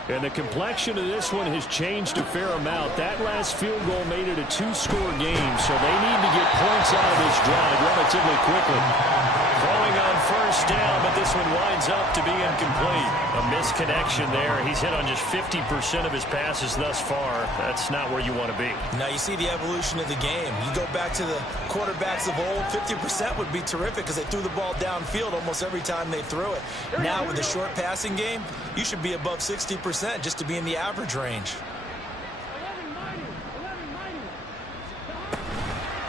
And the complexion of this one has changed a fair amount. That last field goal made it a two-score game, so they need to get points out of this drive relatively quickly. Throwing on first down, but this one winds up to be incomplete. A misconnection there. He's hit on just 50% of his passes thus far. That's not where you want to be. Now you see the evolution of the game. You go back to the quarterbacks of old, 50% would be terrific because they threw the ball downfield almost every time they threw it. Now with the short passing game, you should be above 60% just to be in the average range.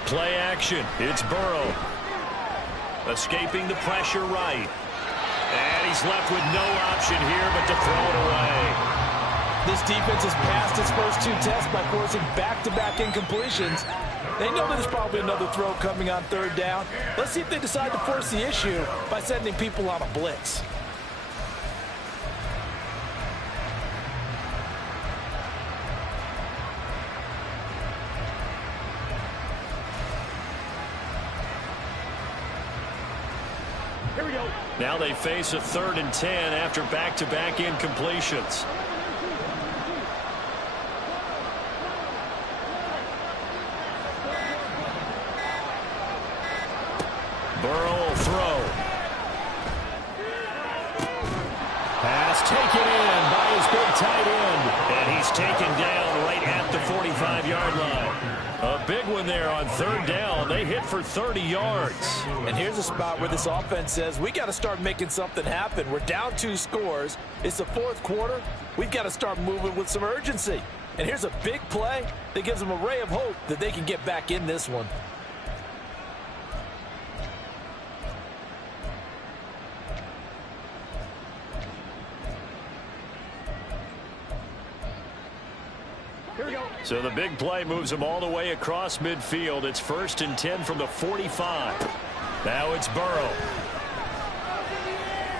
Play action. It's Burrow. Escaping the pressure right. And he's left with no option here but to throw it away. This defense has passed its first two tests by forcing back-to-back incompletions. They know that there's probably another throw coming on third down. Let's see if they decide to force the issue by sending people on a blitz. Here we go. Now they face a 3rd and 10 after back-to-back incompletions. Burrow will throw. Pass taken in by his big tight end. And he's taken down right at the 45-yard line. A big one there on 3rd down. They hit for 30 yards. And here's a spot where this offense says, we got to start making something happen. We're down 2 scores. It's the fourth quarter. We've got to start moving with some urgency. And here's a big play that gives them a ray of hope that they can get back in this one. Here we go. So the big play moves them all the way across midfield. It's 1st and 10 from the 45. Now it's Burrow.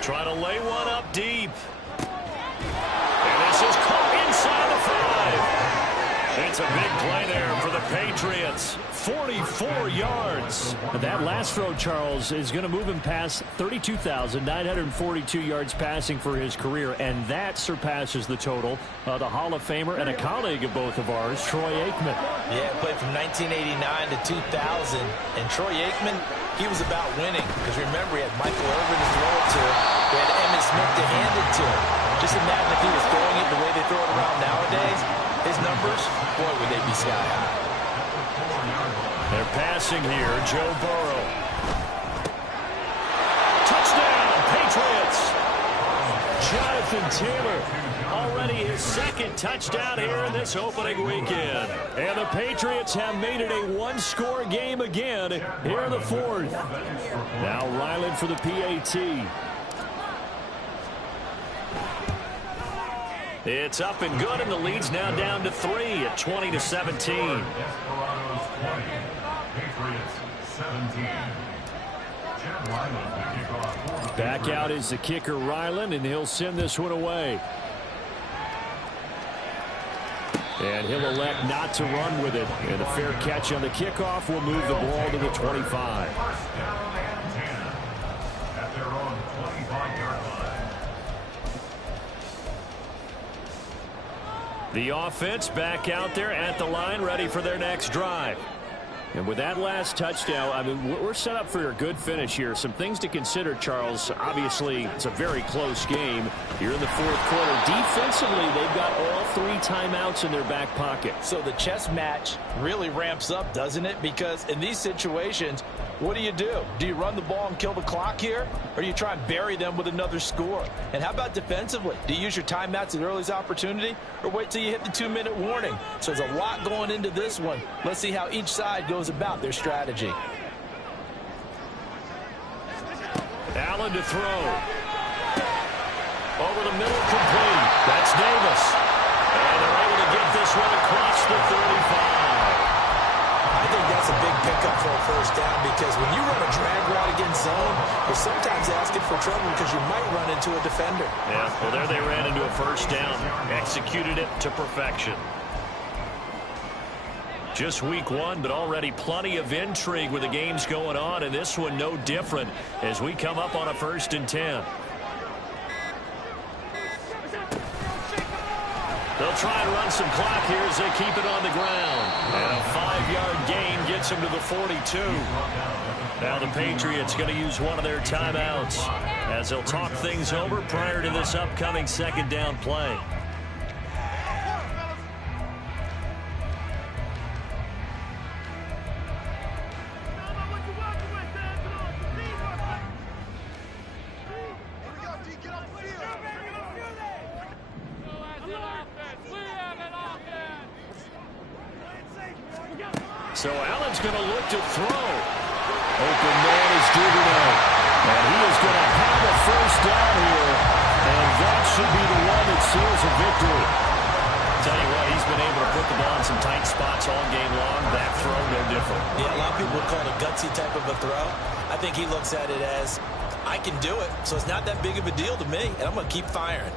Trying to lay one up deep. And this is caught inside the 5. It's a big play there for the Patriots. 44 yards. That last throw, Charles, is going to move him past 32,942 yards passing for his career, and that surpasses the total of the Hall of Famer and a colleague of both of ours, Troy Aikman. Yeah, played from 1989 to 2000. And Troy Aikman, he was about winning. Because remember, he had Michael Irvin to throw it to. We had Emmitt Smith to hand it to him. Just imagine if he was throwing it the way they throw it around nowadays. His numbers, boy, would they be sky high. They're passing here. Joe Burrow. Touchdown, Patriots. Jonathan Taylor, already his 2nd touchdown here in this opening weekend. And the Patriots have made it a one-score game again here in the 4th. Now Ryland for the PAT. It's up and good, and the lead's now down to 3 at 20-17. Back out is the kicker, Ryland, and he'll send this one away. And he'll elect not to run with it. And a fair catch on the kickoff will move the ball to the 25. The offense back out there at the line, ready for their next drive. And with that last touchdown, I mean, we're set up for a good finish here. Some things to consider, Charles. Obviously, it's a very close game. here in the fourth quarter. Defensively, they've got all 3 timeouts in their back pocket. So the chess match really ramps up, doesn't it? Because in these situations, what do? Do you run the ball and kill the clock here? Or do you try and bury them with another score? And how about defensively? Do you use your timeouts at earliest opportunity? Or wait till you hit the 2-minute warning? So there's a lot going into this one. Let's see how each side goes about their strategy. Allen to throw. Over the middle, complete. That's Davis. And they're able to get this one across the 35. I think that's a big pickup for a first down because when you run a drag route against zone, you're sometimes asking for trouble because you might run into a defender. Yeah, well, there they ran into a first down. Executed it to perfection. Just week 1, but already plenty of intrigue with the games going on, and this one no different as we come up on a 1st and 10. They'll try and run some clock here as they keep it on the ground. And a 5-yard gain gets them to the 42. Now the Patriots going to use one of their timeouts as they'll talk things over prior to this upcoming 2nd down play. So Allen's going to look to throw. Open man is Duvernay. And he is going to have a first down here. And that should be the one that seals a victory. Tell you what, he's been able to put the ball in some tight spots all game long. That throw, no different. Yeah, a lot of people would call it a gutsy type of a throw. I think he looks at it as, I can do it, so it's not that big of a deal to me, and I'm going to keep firing.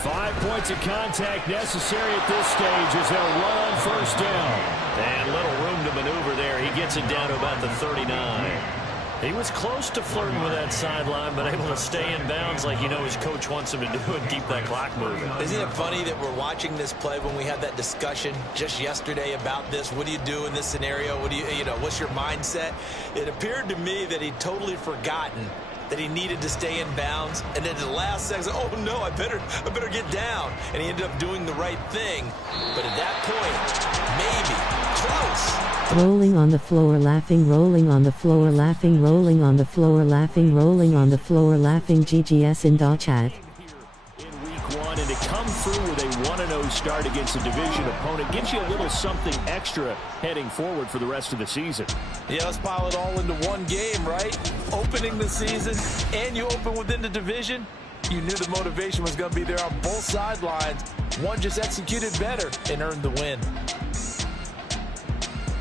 Five points of contact necessary at this stage as they'll run on first down. And little room to maneuver there. He gets it down to about the 39. He was close to flirting with that sideline, but able to stay in bounds like his coach wants him to do and keep that clock moving. Isn't it funny that we're watching this play when we had that discussion just yesterday about this? What do you do in this scenario? What do what's your mindset? It appeared to me that he'd totally forgotten that he needed to stay in bounds, and then at the last second, oh no, I better get down. And he ended up doing the right thing. But at that point, maybe close. Rolling on the floor, laughing, rolling on the floor, laughing, rolling on the floor, laughing, rolling on the floor, laughing. GGS in chat. In week 1, and to come through with a 1-0 start against a division opponent gives you a little something extra heading forward for the rest of the season. Yeah, let's pile it all into one game, right? Opening the season, and you open within the division. You knew the motivation was going to be there on both sidelines. One just executed better and earned the win.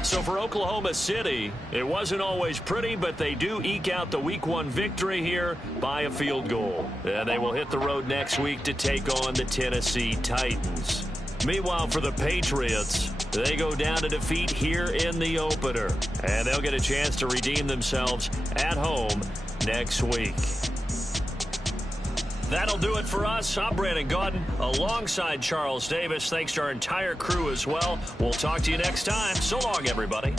So for Oklahoma City, it wasn't always pretty, but they do eke out the week 1 victory here by a field goal. And they will hit the road next week to take on the Tennessee Titans. Meanwhile, for the Patriots, they go down to defeat here in the opener. And they'll get a chance to redeem themselves at home next week. That'll do it for us. I'm Brandon Gaudin alongside Charles Davis. Thanks to our entire crew as well. We'll talk to you next time. So long, everybody.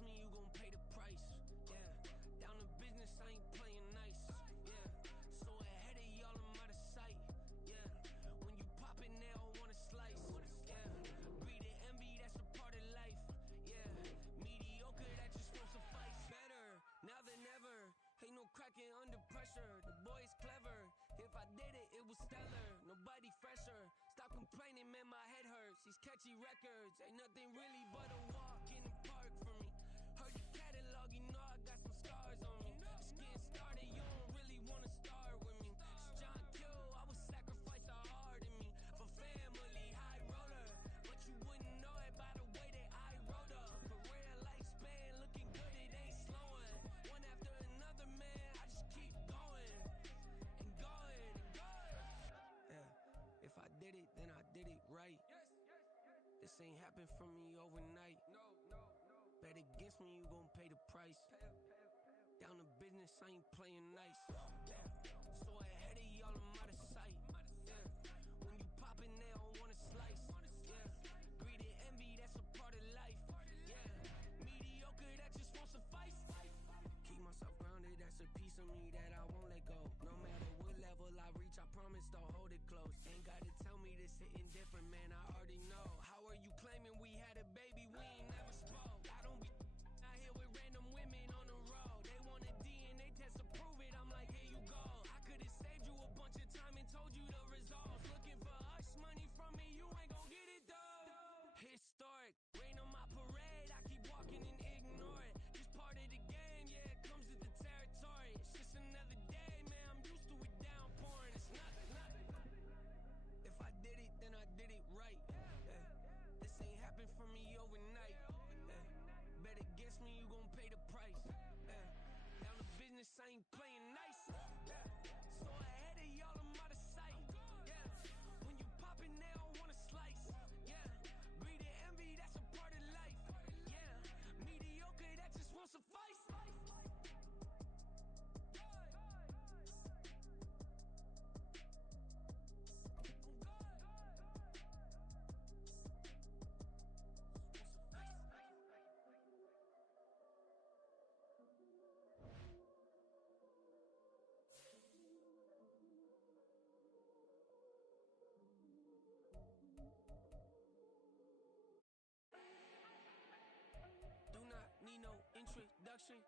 against me, you gon' pay the price. Yeah, down to business, I ain't playing nice. Yeah, so ahead of y'all, I'm out of sight. Yeah, when you pop it, they all wanna slice. Yeah, greed and envy, that's a part of life. Yeah, mediocre, that just won't suffice. Better, now than ever. Ain't no cracking under pressure. The boy's clever. If I did it, it was stellar. Nobody fresher. Stop complaining, man, my head hurts. These catchy records ain't nothing really but a walk in the park for me. Heard the catalog, you know I got some scars on me. Just getting started, you don't really wanna start with me. It's John Q, I would sacrifice a heart in me for family, high roller. But you wouldn't know it by the way that I wrote up. Career lifespan looking good, it ain't slowing. One after another, man, I just keep going and going and going. Yeah, if I did it, then I did it right. This ain't happened for me overnight. Bet against me, you gon' pay the price. Down to business, I ain't playing nice. Yeah, so ahead of y'all, I'm out of sight. Yeah, when you poppin', they don't wanna slice. Yeah, greed and envy, that's a part of life. Yeah, mediocre, that just won't suffice. Keep myself grounded, that's a piece of me that I won't let go. No matter what level I reach, I promise don't hold it close. Ain't gotta tell me this hitting different, man, I already know. How are you claiming we had a baby, we ain't never spoke? I don't be out here with random women on the road. They want a DNA test to prove it, I'm like, here you go. I could've saved you a bunch of time and told you the results. Looking for hush money from me, you ain't gon' get it though. Historic, rain on my parade, I keep walking and ignore it. Just part of the game, yeah, it comes with the territory. It's just another day, man, I'm used to it downpouring. It's nothing. If I did it, then I did it right. Yeah. This ain't happened for me overnight. Yeah. Bet against me, you gon' pay the price. Yeah. Down to business, I ain't playing nice. Yeah. So ahead of y'all, I'm out of sight. Yeah. When you poppin', they don't wanna slice. Yeah. Greed and envy, that's a part of life. Yeah. Mediocre, that just won't suffice. Do not need no introduction.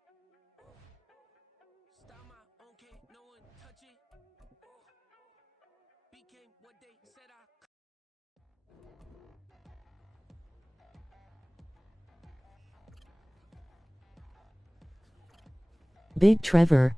Style my own, can't no one touch it. Became what they said I could. Big Trevor.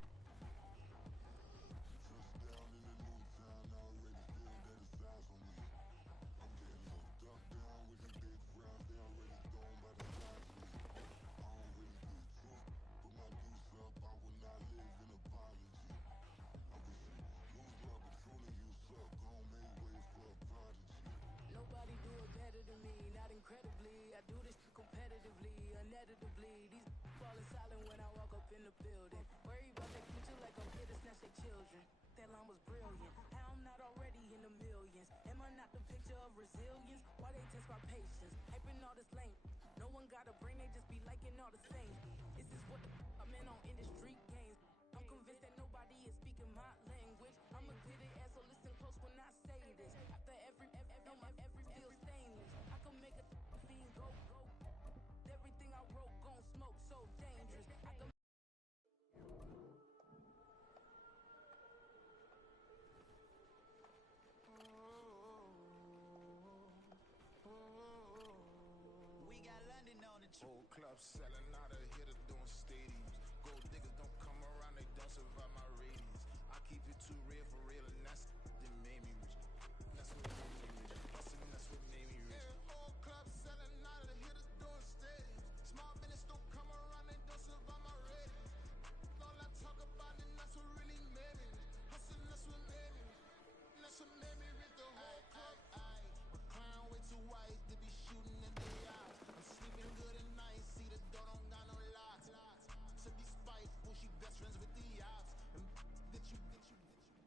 Nobody do it better than me, not incredibly. I do this competitively, uneditably. These falling silent when I walk up in the building. Worry about their future like I'm here to snatch their children. That line was brilliant. How I'm not already in the millions. Am I not the picture of resilience? Why they test my patience? Hyping all this lame. No one got a brain, they just be liking all the same. This is what the I'm in on industry games. I'm convinced that nobody is speaking my language. I'm a good ass, so listen close when I say this. After every feel stainless. I can make a fiend go. Everything I wrote gon' smoke, so dangerous. I can We got London on the Whole club selling out of hitter doing stadiums. Gold diggers don't come around, they don't survive my radius. I keep it too real for real, and that's that made me rich. That's what made me rich. Hustling, that's what made me rich. Yeah, whole club selling out of hitters doing stadiums. Small business don't come around, they don't survive my radius. All I talk about, and that's what really made me rich. Hustling, that's what made me rich. That's what made me rich. The whole club. My crown way too white to be shooting in the eyes. I'm sleeping good at night, see the door don't got no locks. To be spiteful, she best friends with the ops. And that you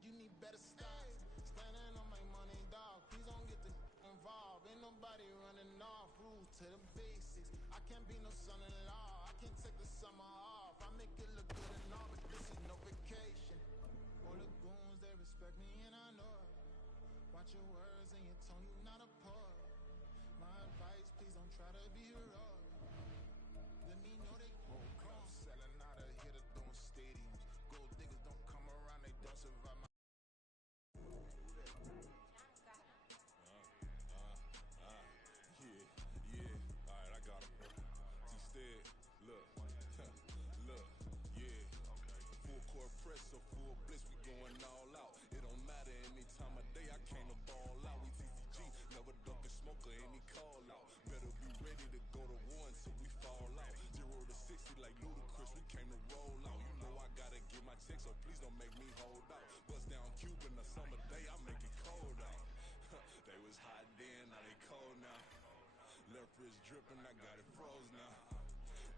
need better stocks. Standing on my money, dog. Please don't get the involved. Ain't nobody running off. Rules to the basics. I can't be no son-in-law. I can't take the summer off. I make it look good and all, but this is no vacation. All the goons, they respect me and I know it. Watch your words and your tone, you not a poet. My advice, please don't try to be heroic. Let me know they won't come. Selling out of here to doing stadiums. Gold diggers don't come around, they don't survive my. Yeah, alright, I got him. T-Stead, look, look, yeah. Full court press or full blitz, we going all out. It don't matter any time of day, I came to ball out. We TCG, never duck a smoker, any call out. Better be ready to go to war until we fall out. 0 to 60 like Ludacris, we came to roll out. You know I gotta get my check, so please don't make me hold out. Bust down Cuban a summer day, I make it cold out. They was hot then, now they cold now. Left wrist dripping, I got it froze now.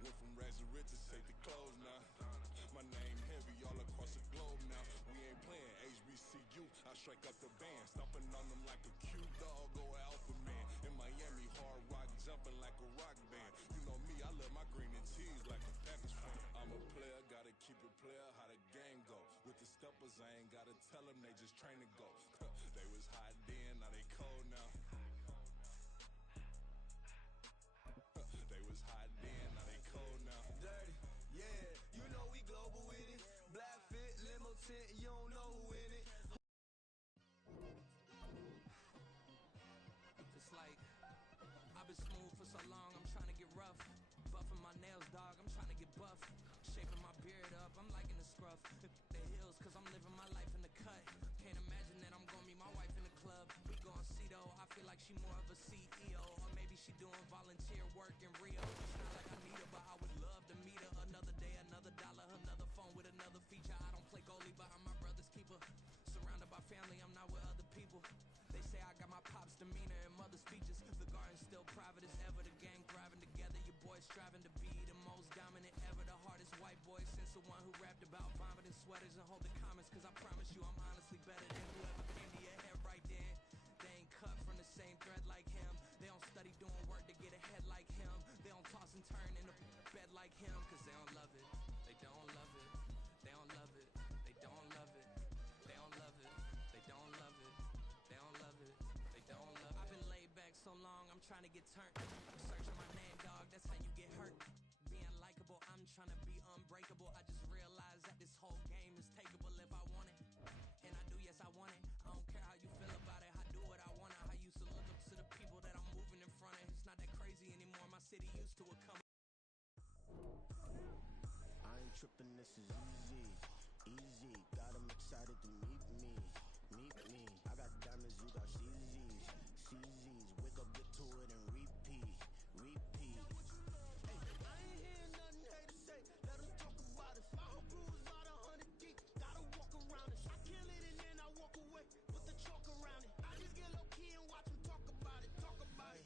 Went from rags to riches, take the clothes now. My name heavy all across the globe now. We ain't playing HBCU, I strike up the band. Stomping on them like a Q-dog or alpha man. In Miami, hard rock jumping like a rock band. You know me, I love my green and tees like a Packers fan. I'm a player, gotta keep it player, how the game go. With the steppers, I ain't gotta tell them, they just train to go. They was hot then, now they cold now. They was hot then, now they cold now. Dirty, yeah, you know we global with it. Black fit, limo tint, you don't know who in it. Just like, I've been smooth for so long, I'm trying to get rough. Buffing my nails, dog, I'm trying to get buff. Shaping my beard up, I'm liking the scruff. The hills, cause I'm living my life in the cut. Can't imagine that I'm gonna meet my wife in the club. We gon' see though, I feel like she more of a CEO. Or maybe she doing volunteer work in Rio. It's not like I need her, but I would love to meet her. Another day, another dollar, another phone with another feature. I don't play goalie, but I'm my brother's keeper. Surrounded by family, I'm not with other people. They say I got my pop's demeanor and mother's features. The garden's still private as ever, the gang thriving together. Your boys striving to be the most dominant ever. The hardest white boy since the one who rapped about vomiting sweaters and holding comments. Cause I promise you I'm honestly better than whoever came to your head right then. They ain't cut from the same thread like him. They don't study doing work to get ahead like him. They don't toss and turn in the bed like him. Cause they don't love it, they don't love it. They don't love it, they don't love it. They don't love it, they don't love it. They don't love it, they don't love it. I've been laid back so long, I'm trying to get turned. Searching my name, dog, that's how you get hurt. Being likable, I'm trying to be unbreakable. I just realized that this whole game is takeable if I want it. And I do, yes, I want it. I don't care how you feel about it, I do what I want. I used to look up to the people that I'm moving in front of. It's not that crazy anymore, my city used to it coming. I ain't tripping, this is easy, easy. Got 'em excited to meet me, meet me. I got diamonds, you got CZs, CZs. Wake up, get to it and repeat, repeat. Hey, I ain't hearing nothing haters say. Let 'em talk about it. My whole crew is about 100 deep. Gotta walk around it. I kill it and then I walk away. Put the chalk around it. I just get low key and watch 'em talk about it, talk about it.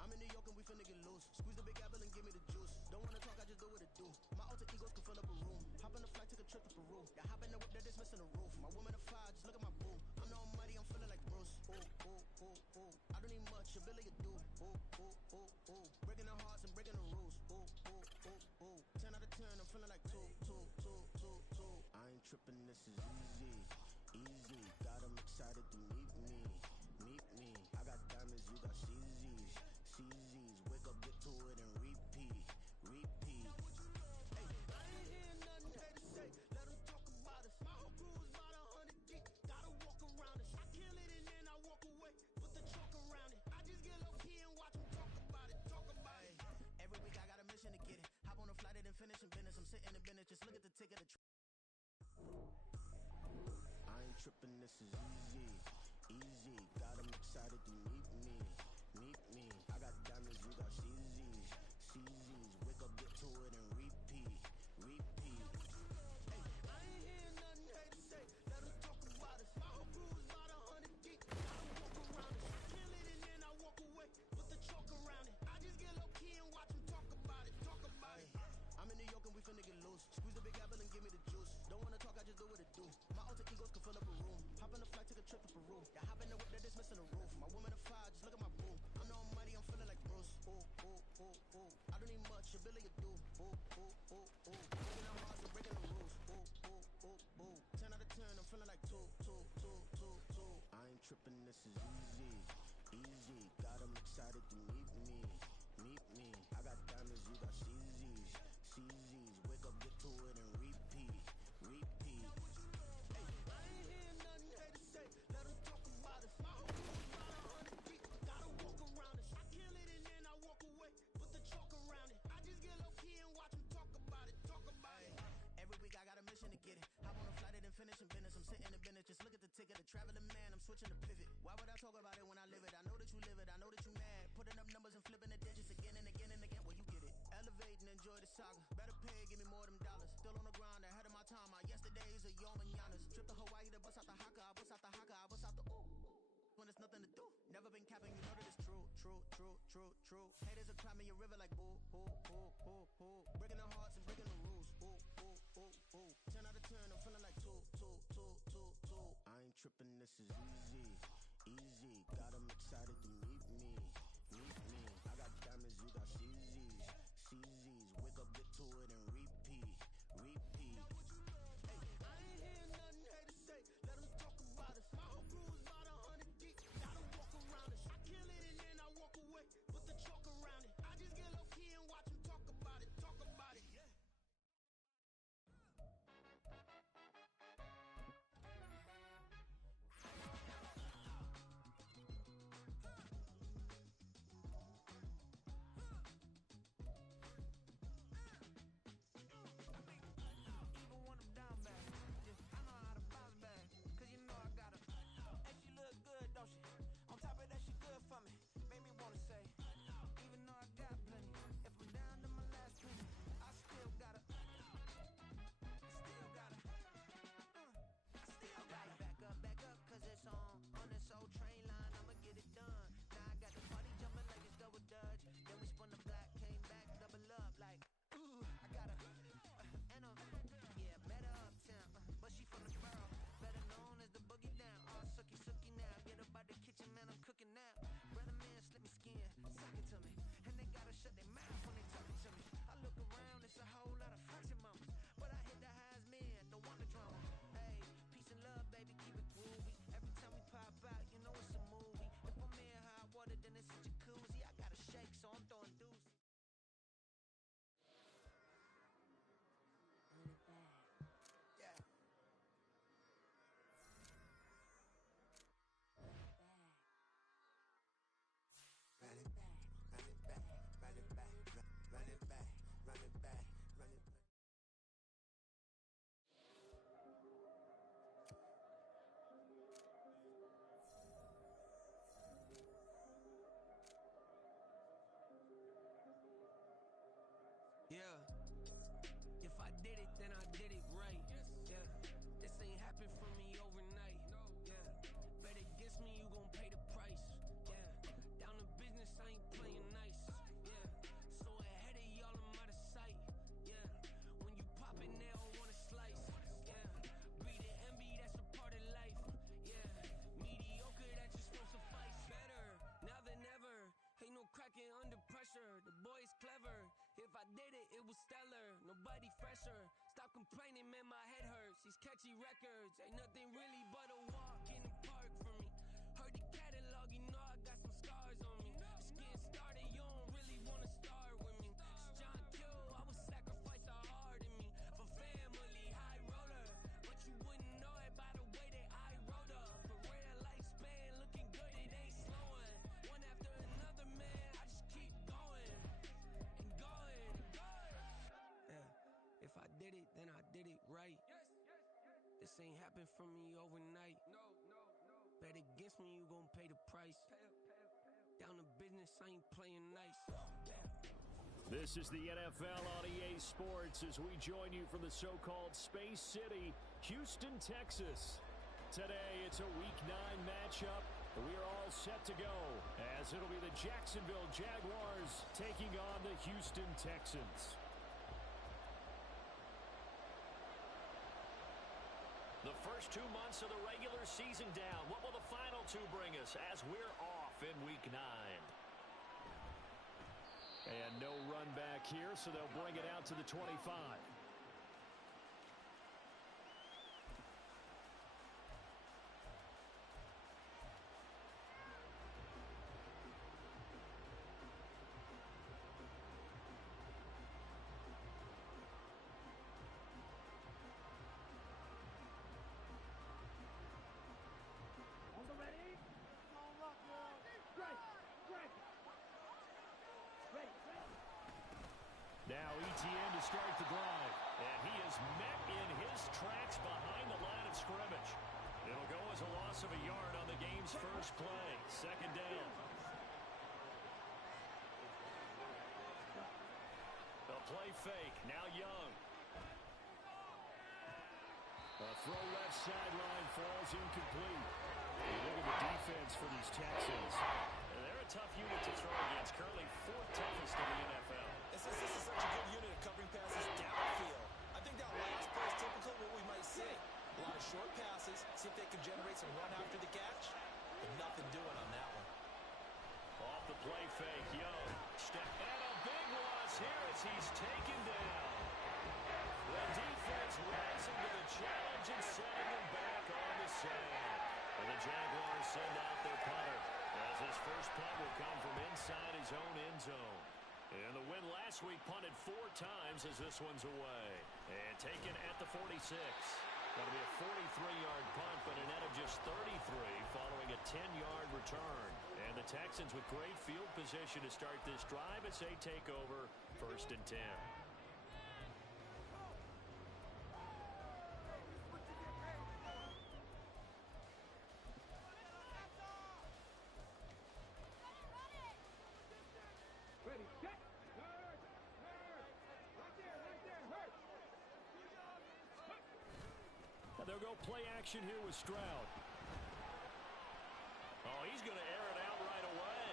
I'm in New York and we finna get loose. Squeeze the big apple and give me the juice. Don't wanna talk, I just do what it do. My alter egos can fill up a room. Hop on the flight, take a trip to Peru. Yeah, hop in the whip, they're just missing the roof. My woman a fire, just look at my boo. I'm the almighty, I'm feeling like Bruce. Ooh, ooh, ooh, ooh. I don't need much, ability to do. Ooh, ooh, ooh, ooh. Breaking the hearts and breaking the rules. Ooh, ooh, ooh, ooh. 10 out of 10, I'm feeling like two, two, two, two, two. I ain't tripping, this is easy, easy. Got 'em excited to meet me, meet me. I got diamonds, you got CZs, CZs. Wake up, get to it and repeat, repeat. Hey, I ain't hearing nothing haters say. Let 'em talk about it. My whole crew is about 100 deep. Gotta walk around it. I kill it and then I walk away. Put the chalk around it. I just get low key and watch 'em talk about it, talk about it. Every week I got a mission to get it. Hop on a flight and then finish in business. I'm sitting in business, just look at the ticket. I ain't tripping, this is easy, easy. Got 'em excited to meet me, meet me. I got diamonds, you got CZs, CZs. Wake up, get to it and repeat, repeat. Hey, I ain't hearing nothing haters say. Let 'em talk about it. My whole crew is about 100 deep. Gotta walk around it. I kill it and then I walk away. Put the chalk around it. I just get low key and watch 'em talk about it, talk about it. I'm in New York and we finna get loose. Squeeze the big apple and give me the juice. Don't wanna talk, I just do what it do. My alter egos can fill up a room. Hop on the flight, take a trip to Peru. Yeah, hop in the whip, they're just missing the roof. My woman a fire, just look at my boo. I'm the almighty, I'm feeling like Bruce. Ooh, ooh, ooh, ooh. I don't need much, ability to do. Ooh, ooh, tripping, this is easy. Easy, got 'em excited to meet me. Meet me. I got diamonds, you got CZs. CZs, wake up, get to it, and repeat. Repeat. Hey, I ain't hear nothing haters say. Let 'em talk about us. My whole crew's about 100 deep. Gotta walk around us. I kill it and then I walk away. Put the chalk around it. I just get low key and watch 'em talk about it. Talk about it. Every week I got a mission to get it. Hop on a flight and then finish in business. I'm sitting in business. Just look at the ticket. The traveling man. I'm switching to pivot. Why would I talk about it when I live it? I know that you live it. I know that you mad. Putting up numbers and flipping the digits again and again and again. Well, you get it. Elevate and enjoy the saga. Better pay, give me more of them dollars. Still on the grind, ahead of my time. My yesterdays are your mananas. Trip to Hawaii to bust out the haka. I bust out the haka. I bust out the ooh. When there's nothing to do. Never been capping, you know that it's true. True, true, true, true. Haters are climbing your river like boo, boo, boo, boo, boo. Breaking their hearts and breaking the rules. Ooh, ooh, ooh, ooh. 10 out of 10, I'm feeling like two, two, two, two, two. I ain't tripping, this is easy. Easy, got 'em excited to meet me. Meet me. I got diamonds, you got CZs. CZs, wake up, get to it, and repeat. Repeat. Hey, I ain't hear nothing haters say. Let 'em talk about us. My whole crew's about 100 deep. Gotta walk around us. I kill it and then I walk away. Put the chalk around it. I just get low key and watch 'em talk about it. Talk about it. Yeah. Even when I'm down bad, yeah, I know how to bounce back. Cause you know I got her. And she look good, don't she? On top of that, she good for me. Made me wanna say, even though I got plenty, if I'm down to my last penny, I still got her. Still got her. Still got her. Back up, cause it's on this old train line. I'ma get it done. Now I got the party jumping like it's double dutch. Then we spun the block, came back, double up like, ooh, I got her. And yeah, met her uptown, but she from the borough, better known as the boogie down. All sookie now, get up out the kitchen, man, I'm cooking now. Brother man, slip me skin, suck it to me, and they gotta shut their mouth when they talking to me. I look around, it's a whole lot of foxy mamas, but I hit the highs, man, don't want the drama. Hey, peace and love, baby, keep it groovy. Every time we pop out, you know it's a movie. If I'm in hot water, then it's a jacuzzi. I gotta shake, so I'm throwing deuces. Yeah. Run it back, run it back, run it back, run it back, run it back, run it back. Yeah. If I did it, then I did it right. Yeah. This ain't happened for me overnight. Yeah. Bet against me, you gon' pay the price. Yeah. Down to business, I ain't playing nice. Yeah. So ahead of y'all, I'm out of sight. Yeah. When you pop it, they don't wanna slice. Yeah. Breathe and envy, that's a part of life. Yeah. Mediocre, that just won't suffice. Better now than ever. Ain't no cracking under pressure. The boy's clever. If I did it, it was stellar. Nobody fresher. Stop complaining, man, my head hurts. These catchy records ain't nothing really but a walk in the park for me. Heard the catalog, you know I got some scars on me. Just getting started, you don't really wanna start with me. It's John Q, I would sacrifice the heart in me for family, high roller. But you wouldn't know it by the way that I wrote up. For real lifespan, looking good, it ain't slowing. One after another, man, I just keep going and going and going. Yeah, if I did it, then I did it right. This ain't happened for me overnight. Bet against me, you gon' pay the price. Down to business, I ain't playing nice. This is the NFL on EA Sports as we join you from the so-called Space City, Houston, Texas. Today, it's a Week 9 matchup. We are all set to go as it'll be the Jacksonville Jaguars taking on the Houston Texans. The first 2 months of the regular season down. What will the final 2 bring us as we're off in Week 9? And no run back here, so they'll bring it out to the 25. start the drive. And he is met in his tracks behind the line of scrimmage. It'll go as a loss of a yard on the game's first play. Second down. A play fake. Now Young. A throw left sideline falls incomplete. You look at the defense for these Texans. They're a tough unit to throw against. Currently fourth toughest in the NFL. This is such a good unit of covering passes downfield. I think that last play is typical of what we might see. A lot of short passes, see if they can generate some run after the catch, but nothing doing on that one. Off the play fake, Young. Step and a big loss here as he's taken down. The defense rising to the challenge and sending him back on the sand. And the Jaguars send out their punter, as his first punt will come from inside his own end zone. And the win last week punted 4 times as this one's away. And taken at the 46. Going to be a 43-yard punt, but a net of just 33 following a 10-yard return. And the Texans with great field position to start this drive as they take over first and 10. They'll go play action here with Stroud. Oh, he's going to air it out right away.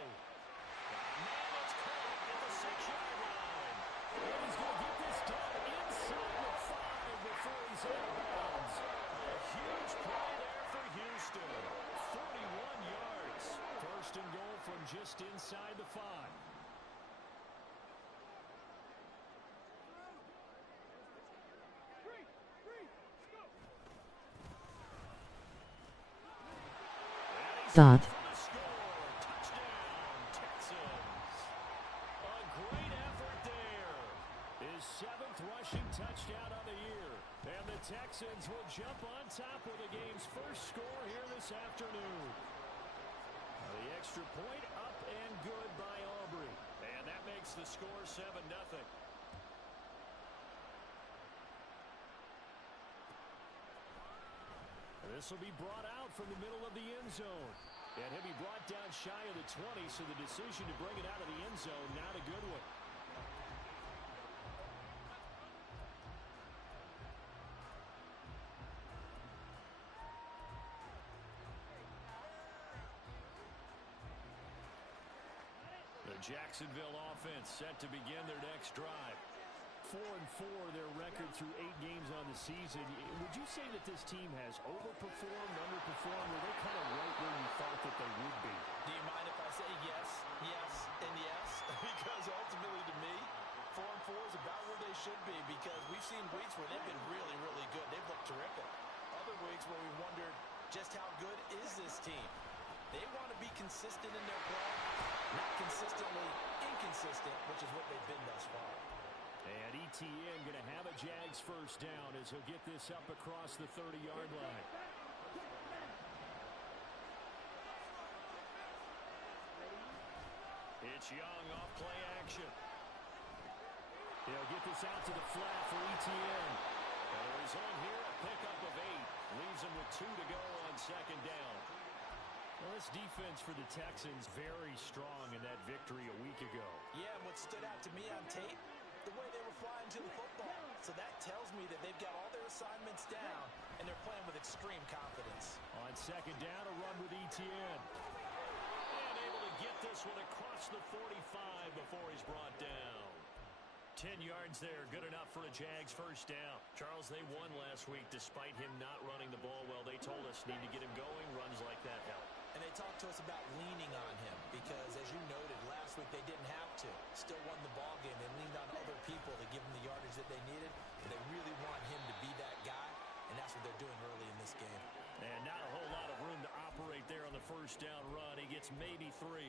Man, it's caught at the 6-yard line. And he's going to get this done inside the 5 before he's out of bounds. A huge play there for Houston. 41 yards. First and goal from just inside the 5. Dot. His 7th rushing touchdown of the year. And the Texans will jump on top with the game's first score here this afternoon. The extra point up and good by Aubrey. And that makes the score 7-0. This will be brought out from the middle of the end zone. And he'll be brought down shy of the 20, so the decision to bring it out of the end zone, not a good one. The Jacksonville offense set to begin their next drive. 4-4 their record through 8 games on the season. Would you say that this team has overperformed, underperformed? Were they kind of right where you thought that they would be? Do you mind if I say yes, yes, and yes? Because ultimately to me, 4-4 is about where they should be, because we've seen weeks where they've been really, really good. They've looked terrific. Other weeks where we wondered just how good is this team. They want to be consistent in their play, not consistently inconsistent, which is what they've been thus far. And ETN going to have a Jags first down as he'll get this up across the 30-yard line. It's Young off play action. He'll get this out to the flat for ETN. And the result here, a pickup of 8. Leaves him with 2 to go on second down. Well, this defense for the Texans very strong in that victory a week ago. Yeah, and what stood out to me on tape, the way they were flying to the football. So that tells me that they've got all their assignments down, and they're playing with extreme confidence. On second down, a run with ETN. And able to get this one across the 45 before he's brought down. 10 yards there, good enough for a Jags first down. Charles, they won last week despite him not running the ball well. They told us need to get him going. Runs like that help. And they talked to us about leaning on him because, as you noted, last week they didn't have to. Still won the ball game. They leaned on other people to give them the yardage that they needed. But they really want him to be that guy, and that's what they're doing early in this game. And not a whole lot of room to operate there on the first down run. He gets maybe 3.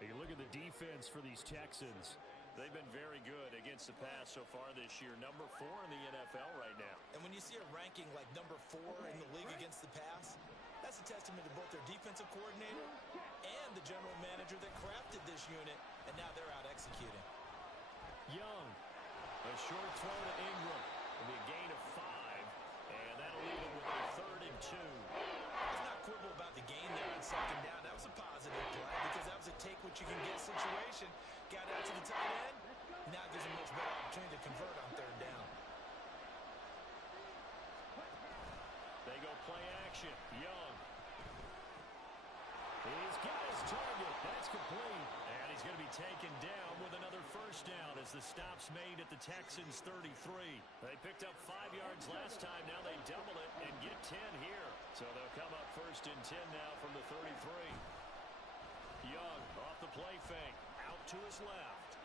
You look at the defense for these Texans. They've been very good against the pass so far this year. Number 4 in the NFL right now. And when you see a ranking like number 4 in the league against the pass, that's a testament to both their defensive coordinator and the general manager that crafted this unit, and now they're out executing. Young. A short throw to Ingram. It'll be a gain of 5, and that'll leave it with a 3rd and 2. Let's not quibble about the gain there on 2nd down. That was a positive play because that was a take-what-you-can-get situation. Got out to the tight end. Now gives him a much better opportunity to convert on 3rd down. They go play action. Young. He's got his target. That's complete. And he's going to be taken down with another 1st down as the stop's made at the Texans' 33. They picked up 5 yards last time. Now they double it and get 10 here. So they'll come up 1st and 10 now from the 33. Young off the play fake. Out to his left.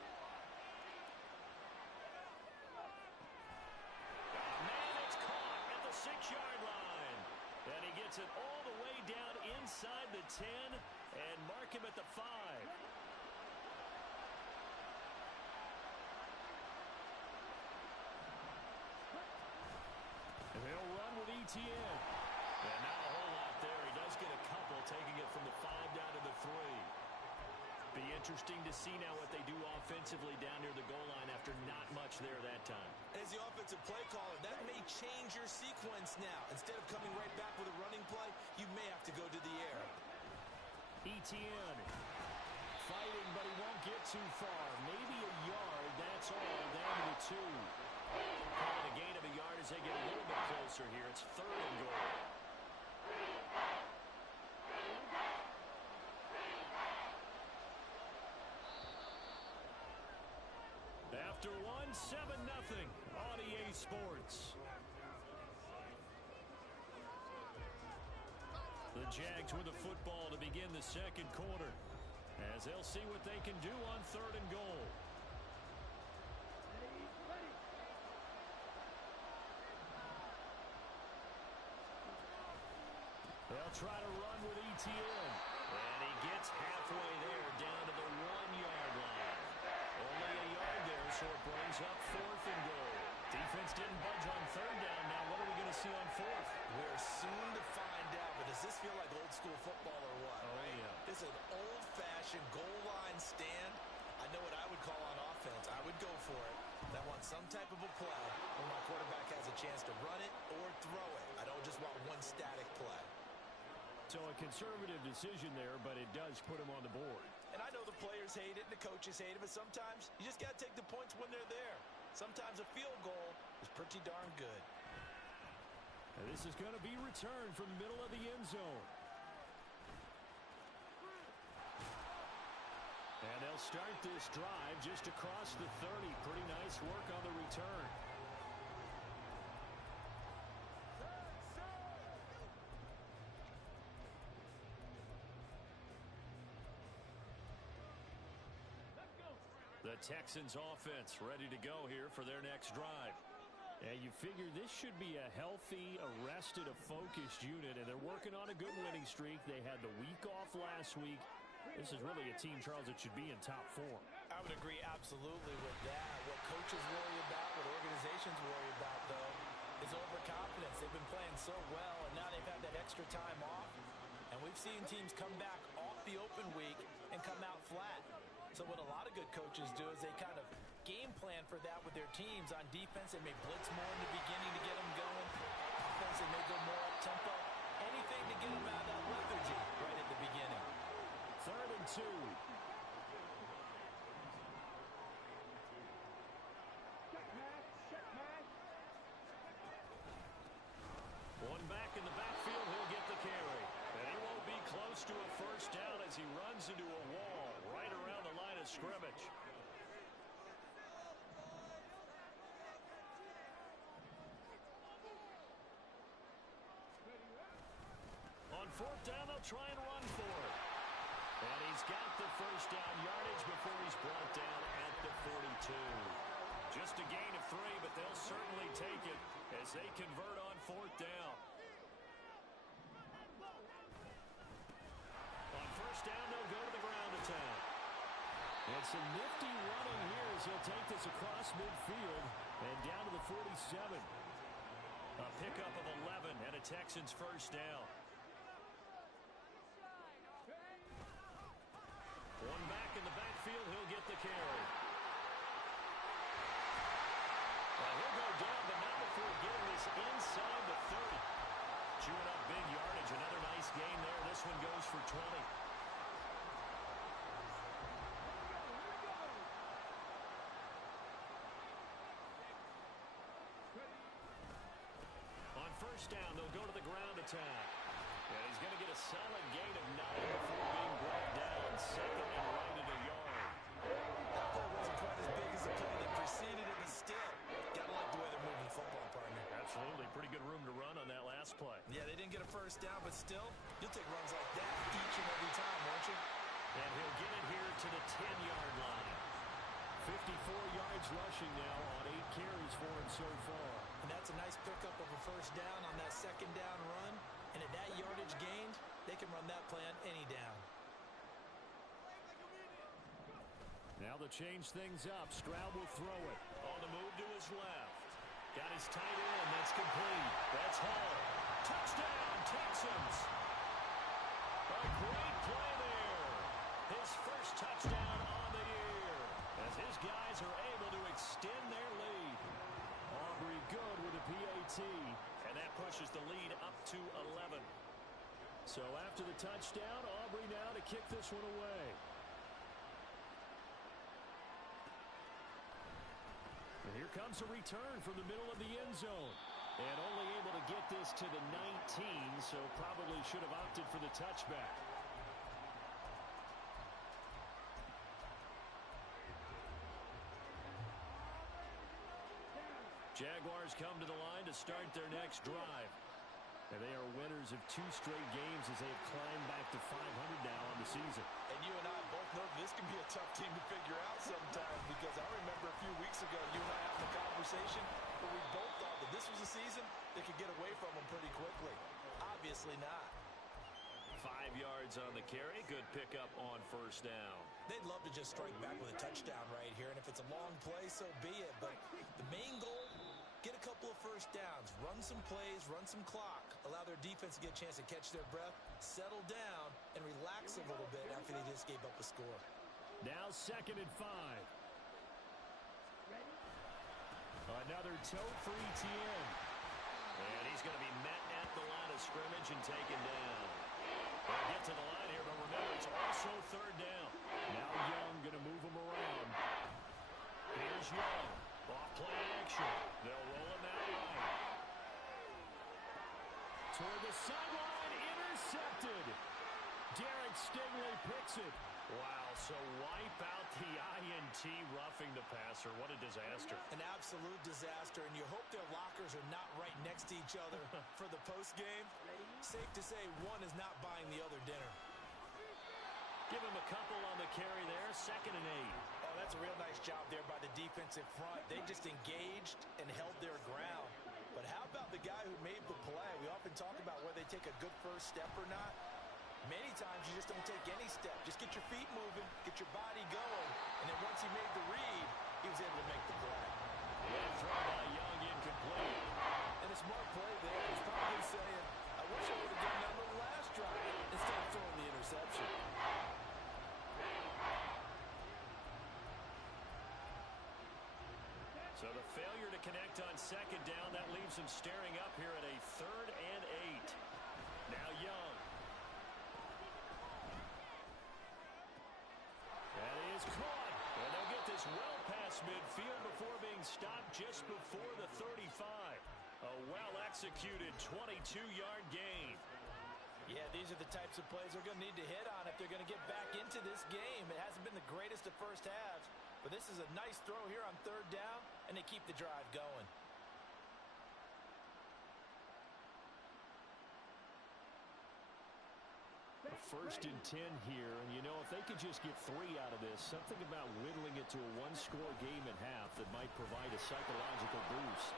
Man, it's caught at the 6-yard line. And he gets it all the way down inside the 10 and mark him at the 5. And they'll run with Etienne. And not a whole lot there. He does get a couple, taking it from the 5 down to the 3. Be interesting to see now what they do offensively down near the goal line after not much there that time. As the offensive play caller, that may change your sequence now. Instead of coming right back with a running play, you may have to go to the air. Etienne fighting, but he won't get too far. Maybe a yard, that's all, down to the 2. Calling a gain of a yard as they get a little bit closer here. It's 3rd and goal. After 7-0 on EA Sports. The Jags with the football to begin the 2nd quarter as they'll see what they can do on 3rd and goal. They'll try to run with Etienne. And he gets halfway there down to the 1-yard line. Only a yard there, so it brings up 4th and goal. Defense didn't budge on 3rd down. Now what are we going to see on 4th? We're soon to find out, but does this feel like old school football or what? Oh, right? Yeah. This is an old-fashioned goal line stand. I know what I would call on offense. I would go for it. I want some type of a play where my quarterback has a chance to run it or throw it. I don't just want one static play. So a conservative decision there, but it does put him on the board. And I know the players hate it and the coaches hate it, but sometimes you just got to take the points when they're there. Sometimes a field goal is pretty darn good. And this is going to be returned from the middle of the end zone. And they'll start this drive just across the 30. Pretty nice work on the return. The Texans offense ready to go here for their next drive. And you figure this should be a healthy, arrested, a focused unit, and they're working on a good winning streak. They had the week off last week. This is really a team, Charles, that should be in top form. I would agree absolutely with that. What coaches worry about, what organizations worry about, though, is overconfidence. They've been playing so well, and now they've had that extra time off. And we've seen teams come back off the open week and come out flat. So what a lot of good coaches do is they kind of game plan for that with their teams. On defense, they may blitz more in the beginning to get them going. Offense, they may go more up-tempo. Anything to get them out of that lethargy right at the beginning. 3rd and 2. One back in the backfield, he'll get the carry. And he won't be close to a 1st down as he runs into a wall right around the line of scrimmage. On 4th down, they'll try and run for it. And he's got the 1st down yardage before he's brought down at the 42. Just a gain of 3, but they'll certainly take it as they convert on 4th down. On 1st down, they'll go to the ground attack. And some nifty running here as he'll take this across midfield and down to the 47. A pickup of 11 and a Texans 1st down. One back in the backfield, he'll get the carry. he'll go down, but not before getting this inside the 30. Chewing up big yardage. Another nice gain there. This one goes for 20. On first down, they'll go to the ground attack. And he's going to get a solid gain of 9 before being brought down. Second and right at a yard. That play wasn't quite as big as the play that preceded it, but still. Gotta like the way they're moving the football, partner. Absolutely. Pretty good room to run on that last play. Yeah, they didn't get a first down, but still, you'll take runs like that each and every time, won't you? And he'll get it here to the 10-yard line. 54 yards rushing now on 8 carries for him so far. And that's a nice pickup of a first down on that second down run. And at that yardage gained, they can run that play on any down. Now they'll change things up. Stroud will throw it. On the move to his left. Got his tight end. That's complete. That's Hall. Touchdown, Texans. A great play there. His first touchdown on the year. As his guys are able to extend their lead. Aubrey good with a PAT. And that pushes the lead up to 11. So after the touchdown, Aubrey now to kick this one away. And here comes a return from the middle of the end zone. And only able to get this to the 19, so probably should have opted for the touchback. Jaguars come to the line to start their next drive. And they are winners of 2 straight games as they have climbed back to 500 now on the season. And you and I both know this can be a tough team to figure out sometimes, because I remember a few weeks ago you and I having a conversation where we both thought that this was a season that could get away from them pretty quickly. Obviously not. 5 yards on the carry. Good pickup on first down. They'd love to just strike back with a touchdown right here, and if it's a long play, so be it. But the main goal, get a couple of first downs, run some plays, run some clock, allow their defense to get a chance to catch their breath, settle down, and relax a little bit after they just gave up a score. Now 2nd and 5. Another tote for Etienne. And he's going to be met at the line of scrimmage and taken down. They'll get to the line here, but remember, it's also 3rd down. Now Young going to move him around. Here's Young. Off play action. They'll roll him out right. Toward the sideline, intercepted. Derek Stingley picks it. Wow, so wipe out the INT roughing the passer. What a disaster. An absolute disaster, and you hope their lockers are not right next to each other for the postgame. Safe to say one is not buying the other dinner. Give him a couple on the carry there. 2nd and 8. Oh, that's a real nice job there by the defensive front. They just engaged and held their ground. But how about the guy who made the play? We often talk about whether they take a good first step or not. Many times you just don't take any step. Just get your feet moving, get your body going, and then once he made the read, he was able to make the play. And throw by Young, incomplete. And a smart play there. He's probably saying, I wish I would have done that on the last drive instead of throwing the interception. So the failure to connect on 2nd down, that leaves him staring up here at a 3rd and 8. Now Young. That is caught. And they'll get this well past midfield before being stopped just before the 35. A well-executed 22-yard gain. Yeah, these are the types of plays they're going to need to hit on if they're going to get back into this game. It hasn't been the greatest of first halves, but this is a nice throw here on 3rd down, and they keep the drive going. A 1st and 10 here, and you know, if they could just get 3 out of this, something about whittling it to a 1-score game at half that might provide a psychological boost.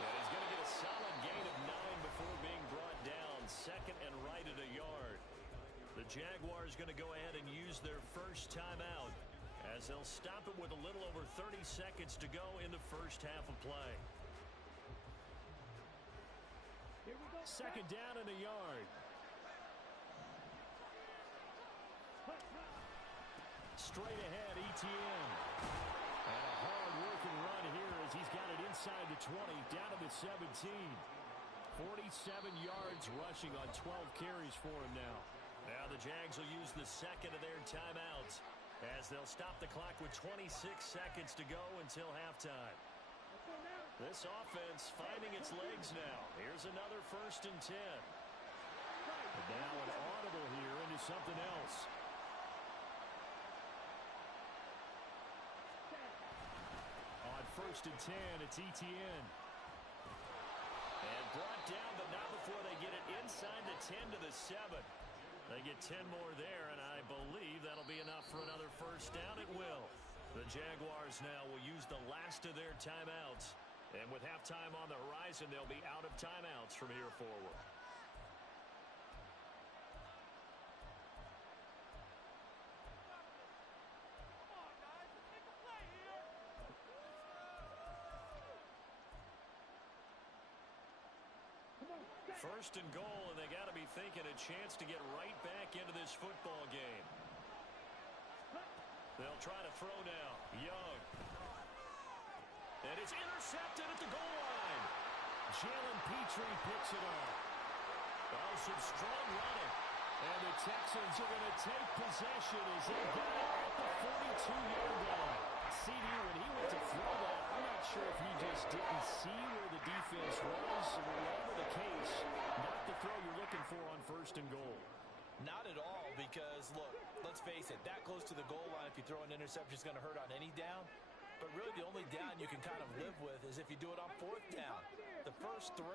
And he's going to get a solid gain of 9 before being brought down. 2nd and right at a yard. The Jaguars going to go ahead and use their first timeout as they'll stop it with a little over 30 seconds to go in the first half of play. 2nd down and a yard. Straight ahead, Etienne. And a hard-working run here as he's got it inside the 20, down to the 17. 47 yards rushing on 12 carries for him now. Now the Jags will use the second of their timeouts as they'll stop the clock with 26 seconds to go until halftime. This offense finding its legs now. Here's another 1st and 10. And now an audible here into something else. On 1st and 10, it's ETN. And brought down, but not before they get it inside the 10 to the 7. They get 10 more there, and I believe that'll be enough for another 1st down. It will. The Jaguars now will use the last of their timeouts. And with halftime on the horizon, they'll be out of timeouts from here forward. First and goal, and they got to be thinking a chance to get right back into this football game. They'll try to throw now. Young. And it's intercepted at the goal line. Jalen Petrie picks it up. Oh, some strong running. And the Texans are going to take possession as they get it at the 42-yard line. CD, when he went to throw that, I'm not sure if he just didn't see where the defense was, or whatever the case, not the throw you're looking for on 1st and goal. Not at all, because, look, let's face it, that close to the goal line, if you throw an interception, is going to hurt on any down. But really the only down you can kind of live with is if you do it on 4th down. The first 3,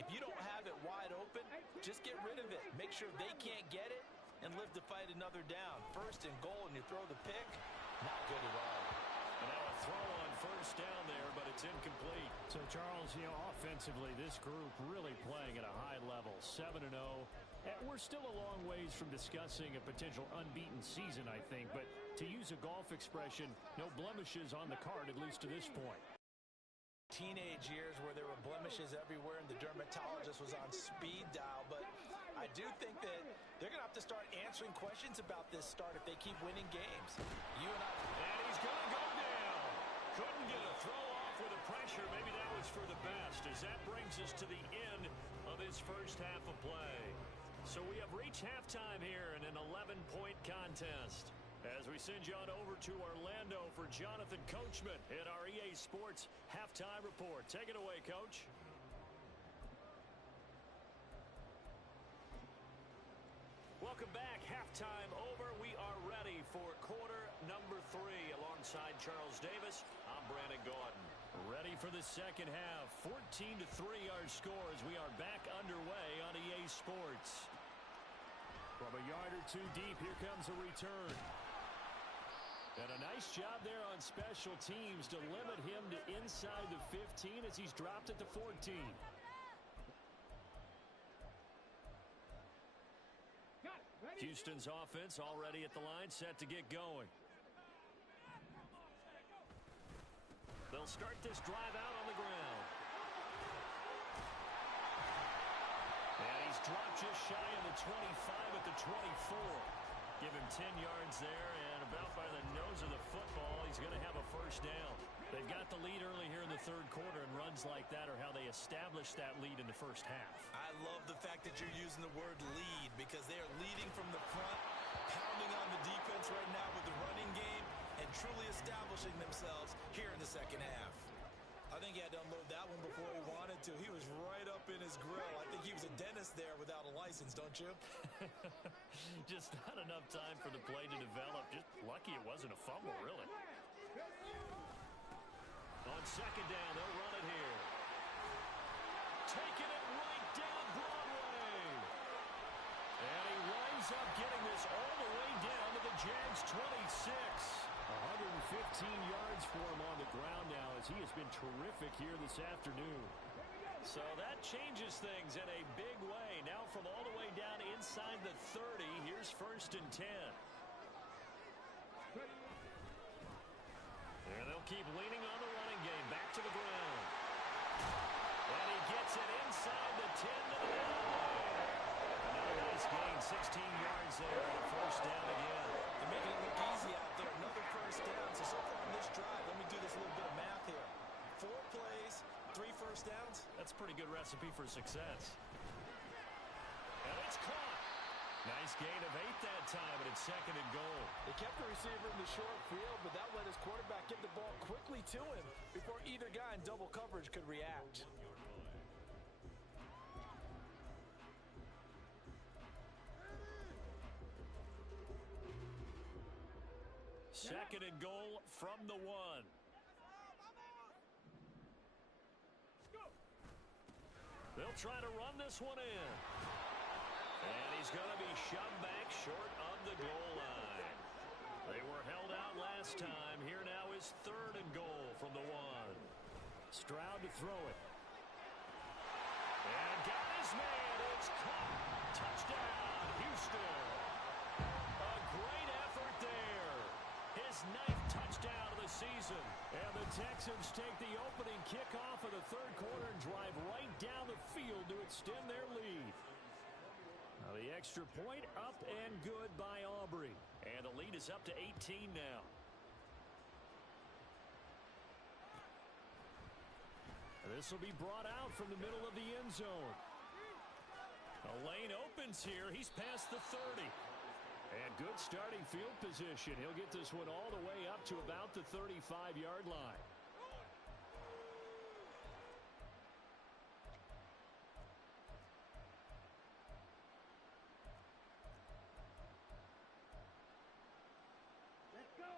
if you don't have it wide open, just get rid of it. Make sure they can't get it and live to fight another down. 1st and goal, and you throw the pick, not good at all. And now a throw on 1st down there, but it's incomplete. So, Charles, offensively, this group really playing at a high level, 7-0. We're still a long ways from discussing a potential unbeaten season, I think. But to use a golf expression, no blemishes on the card, at least to this point. Teenage years where there were blemishes everywhere and the dermatologist was on speed dial. But I do think that they're going to have to start answering questions about this start if they keep winning games. And he's going to go down. Couldn't get a throw off with the pressure. Maybe that was for the best, as that brings us to the end of this first half of play. So we have reached halftime here in an 11-point contest. As we send you on over to Orlando for Jonathan Coachman in our EA Sports Halftime Report. Take it away, Coach. Welcome back. Halftime over. We are ready for quarter number 3. Alongside Charles Davis, I'm Brandon Gaudin. Ready for the second half. 14-3 our score as we are back underway on EA Sports. From a yard or two deep, here comes a return. And a nice job there on special teams to limit him to inside the 15 as he's dropped at the 14. Houston's offense already at the line, set to get going. They'll start this drive out on the ground. And he's dropped just shy of the 25 at the 24. Give him 10 yards there, and about by the nose of the football, he's going to have a first down. They've got the lead early here in the third quarter, and runs like that are how they established that lead in the first half. I love the fact that you're using the word lead, because they are leading from the front, pounding on the defense right now with the running game, and truly establishing themselves here in the second half. I think he had to unload that one before he wanted to. He was right up in his grill. I think he was a dentist there without a license, don't you? Just not enough time for the play to develop. Just lucky it wasn't a fumble, really. On second down, they'll run it here. Taking it right down Broadway. And he winds up getting this all the way down to the Jags 26. 115 yards for him on the ground now, as he has been terrific here this afternoon. So that changes things in a big way. Now from all the way down inside the 30, here's 1st and 10. And they'll keep leaning on the running game. Back to the ground. And he gets it inside the 10 to the 9. Another nice gain, 16 yards there, and a first down again. They're making it look easy out there. Another first down. So far on this drive, let me do this a little bit a pretty good recipe for success. And it's caught. Nice gain of 8 that time, and it's 2nd and goal. They kept the receiver in the short field, but that let his quarterback get the ball quickly to him before either guy in double coverage could react. Second and goal from the 1. They'll try to run this one in. And he's going to be shoved back short of the goal line. They were held out last time. Here now is 3rd and goal from the 1. Stroud to throw it. And got his man. It's caught. Touchdown, Houston. A great effort there. His 9th touchdown of the season. And the Texans take the opening kickoff of the 3rd quarter and drive right down the field to extend their lead. Now the extra point up and good by Aubrey. And the lead is up to 18 now. This will be brought out from the middle of the end zone. A lane opens here. He's past the 30. And good starting field position. He'll get this one all the way up to about the 35-yard line.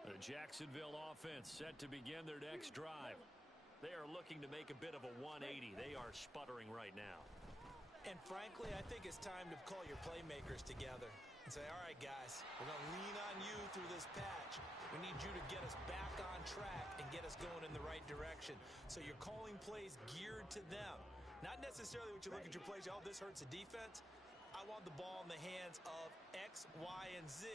The Jacksonville offense set to begin their next drive. They are looking to make a bit of a 180. They are sputtering right now. And frankly, I think it's time to call your playmakers together and say, all right, guys, we're going to lean on you through this patch. We need you to get us back on track and get us going in the right direction. So you're calling plays geared to them. Not necessarily what you look at your plays, oh, this hurts the defense. I want the ball in the hands of X, Y, and Z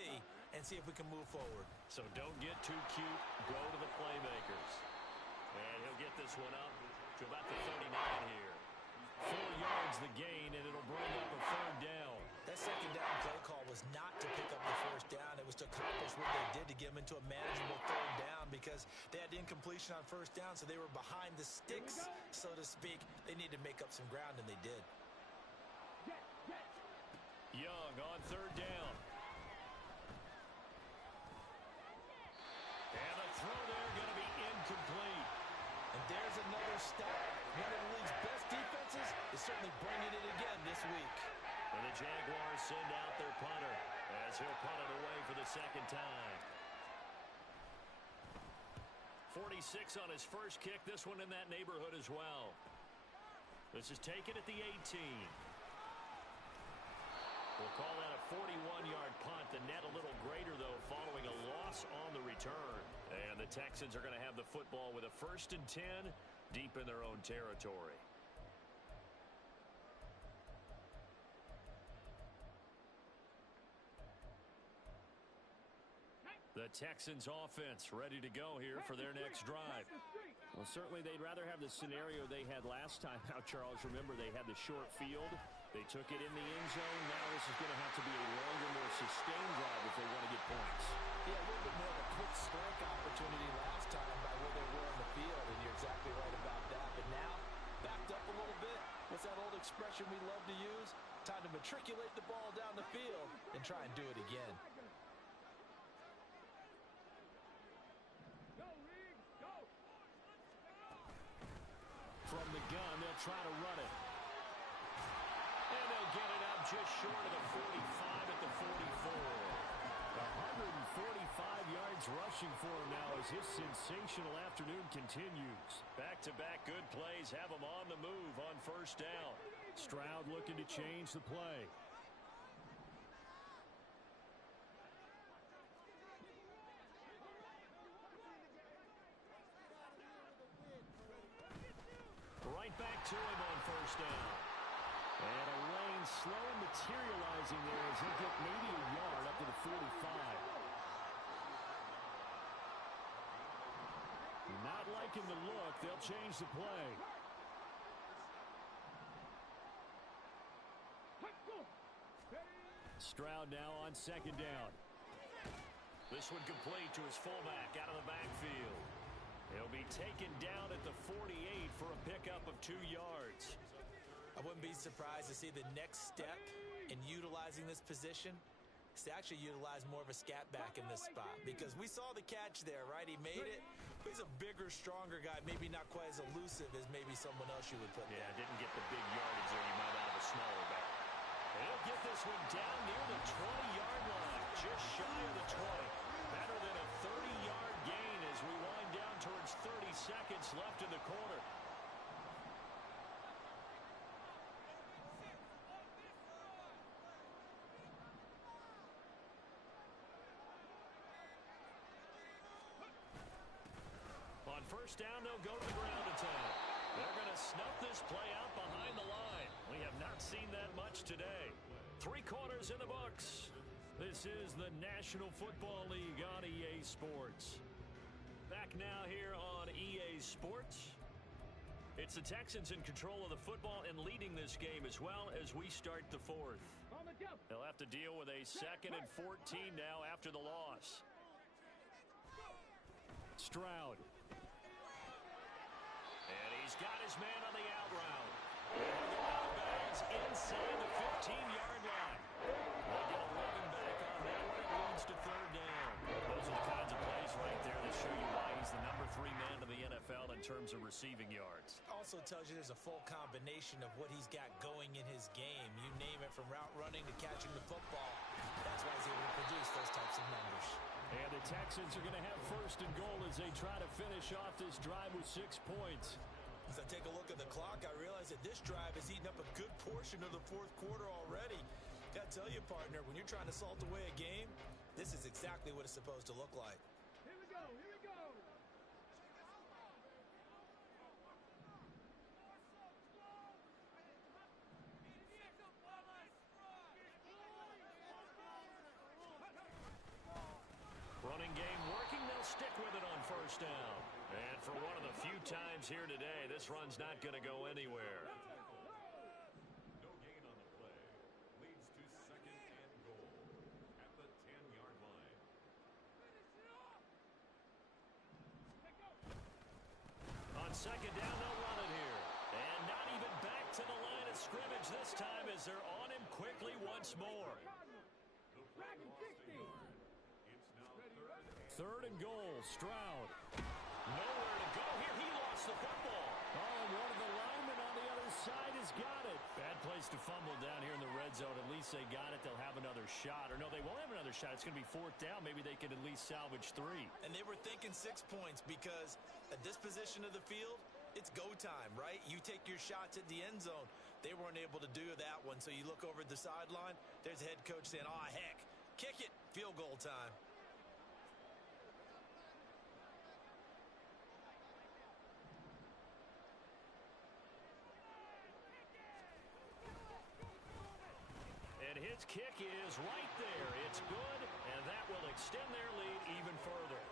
and see if we can move forward. So don't get too cute. Go to the playmakers. And he'll get this one up to about the 39 here. 4 yards the gain, and it'll bring up a 3rd down. That 2nd down play call was not to pick up the 1st down. It was to accomplish what they did to get them into a manageable 3rd down because they had incompletion on 1st down, so they were behind the sticks, so to speak. They needed to make up some ground, and they did. Young on 3rd down. And the throw there going to be incomplete. And there's another stat. One of the league's best defenses is certainly bringing it again this week. And the Jaguars send out their punter as he'll punt it away for the 2nd time. 46 on his first kick. This one in that neighborhood as well. This is taken at the 18. We'll call that a 41-yard punt. The net a little greater, though, following a loss on the return. And the Texans are going to have the football with a 1st and 10 deep in their own territory. The Texans offense ready to go here for their next drive. Well, certainly they'd rather have the scenario they had last time out, Charles. Remember, they had the short field. They took it in the end zone. Now this is going to have to be a longer, more sustained drive if they want to get points. Yeah, a little bit more of a quick strike opportunity last time by where they were on the field, and you're exactly right about that. But now, backed up a little bit. What's that old expression we love to use? Time to matriculate the ball down the field and try and do it again. From the gun, they'll try to run it. And they'll get it up just short of the 45 at the 44. 145 yards rushing for him now as his sensational afternoon continues. Back-to-back good plays have him on the move on 1st down. Stroud looking to change the play. Right back to him on 1st down. And a lane slow and materializing there as he'll get maybe a yard up to the 45. Not liking the look. They'll change the play. Stroud now on 2nd down. This one complete to his fullback out of the backfield. He'll be taken down at the 48 for a pickup of 2 yards. I wouldn't be surprised to see the next step in utilizing this position is to actually utilize more of a scat back in this spot, because we saw the catch there, right? He made it. But he's a bigger, stronger guy, maybe not quite as elusive as maybe someone else you would put there. Yeah, didn't get the big yardage there. You might have a smaller back. And he'll get this one down near the 20-yard line, just shy of the 20. Better than a 30-yard gain as we wind down towards 30 seconds left in the quarter. On first down, they'll go to the ground attack. They're going to snuff this play out behind the line. We have not seen that much today. 3 quarters in the books. This is the National Football League on EA Sports. Back now here on EA Sports. It's the Texans in control of the football and leading this game as well as we start the 4th. They'll have to deal with a 2nd and 14 now after the loss. Stroud. And he's got his man on the out route. Out of bounds inside the 15-yard line. They'll get a running back on that one. It leads to 3rd down. Those are the kinds of plays right there that show you why he's the number 3 man in the NFL in terms of receiving yards. Also tells you there's a full combination of what he's got going in his game. You name it, from route running to catching the football. That's why he's able to produce those types of numbers. And the Texans are going to have 1st and goal as they try to finish off this drive with 6 points. As I take a look at the clock, I realize that this drive has eaten up a good portion of the 4th quarter already. Got to tell you, partner, when you're trying to salt away a game, this is exactly what it's supposed to look like. Here we go, here we go. Running game working, they'll stick with it on 1st down. And for one of the few times here today, this run's not going to go anywhere. No gain on the play. Leads to 2nd and goal at the 10-yard line. On 2nd down, they'll run it here. And not even back to the line of scrimmage this time as they're on him quickly once more. Third and goal, Stroud. Nowhere to go here. He lost the football. Oh, and one of the linemen on the other side has got it. Bad place to fumble down here in the red zone. At least they got it. They'll have another shot. Or no, they won't have another shot. It's going to be 4th down. Maybe they could at least salvage 3. And they were thinking 6 points because at this position of the field, it's go time, right? You take your shots at the end zone. They weren't able to do that one. So you look over at the sideline. There's the head coach saying, oh, heck, kick it. Field goal time. And his kick is right there. It's good, and that will extend their lead even further.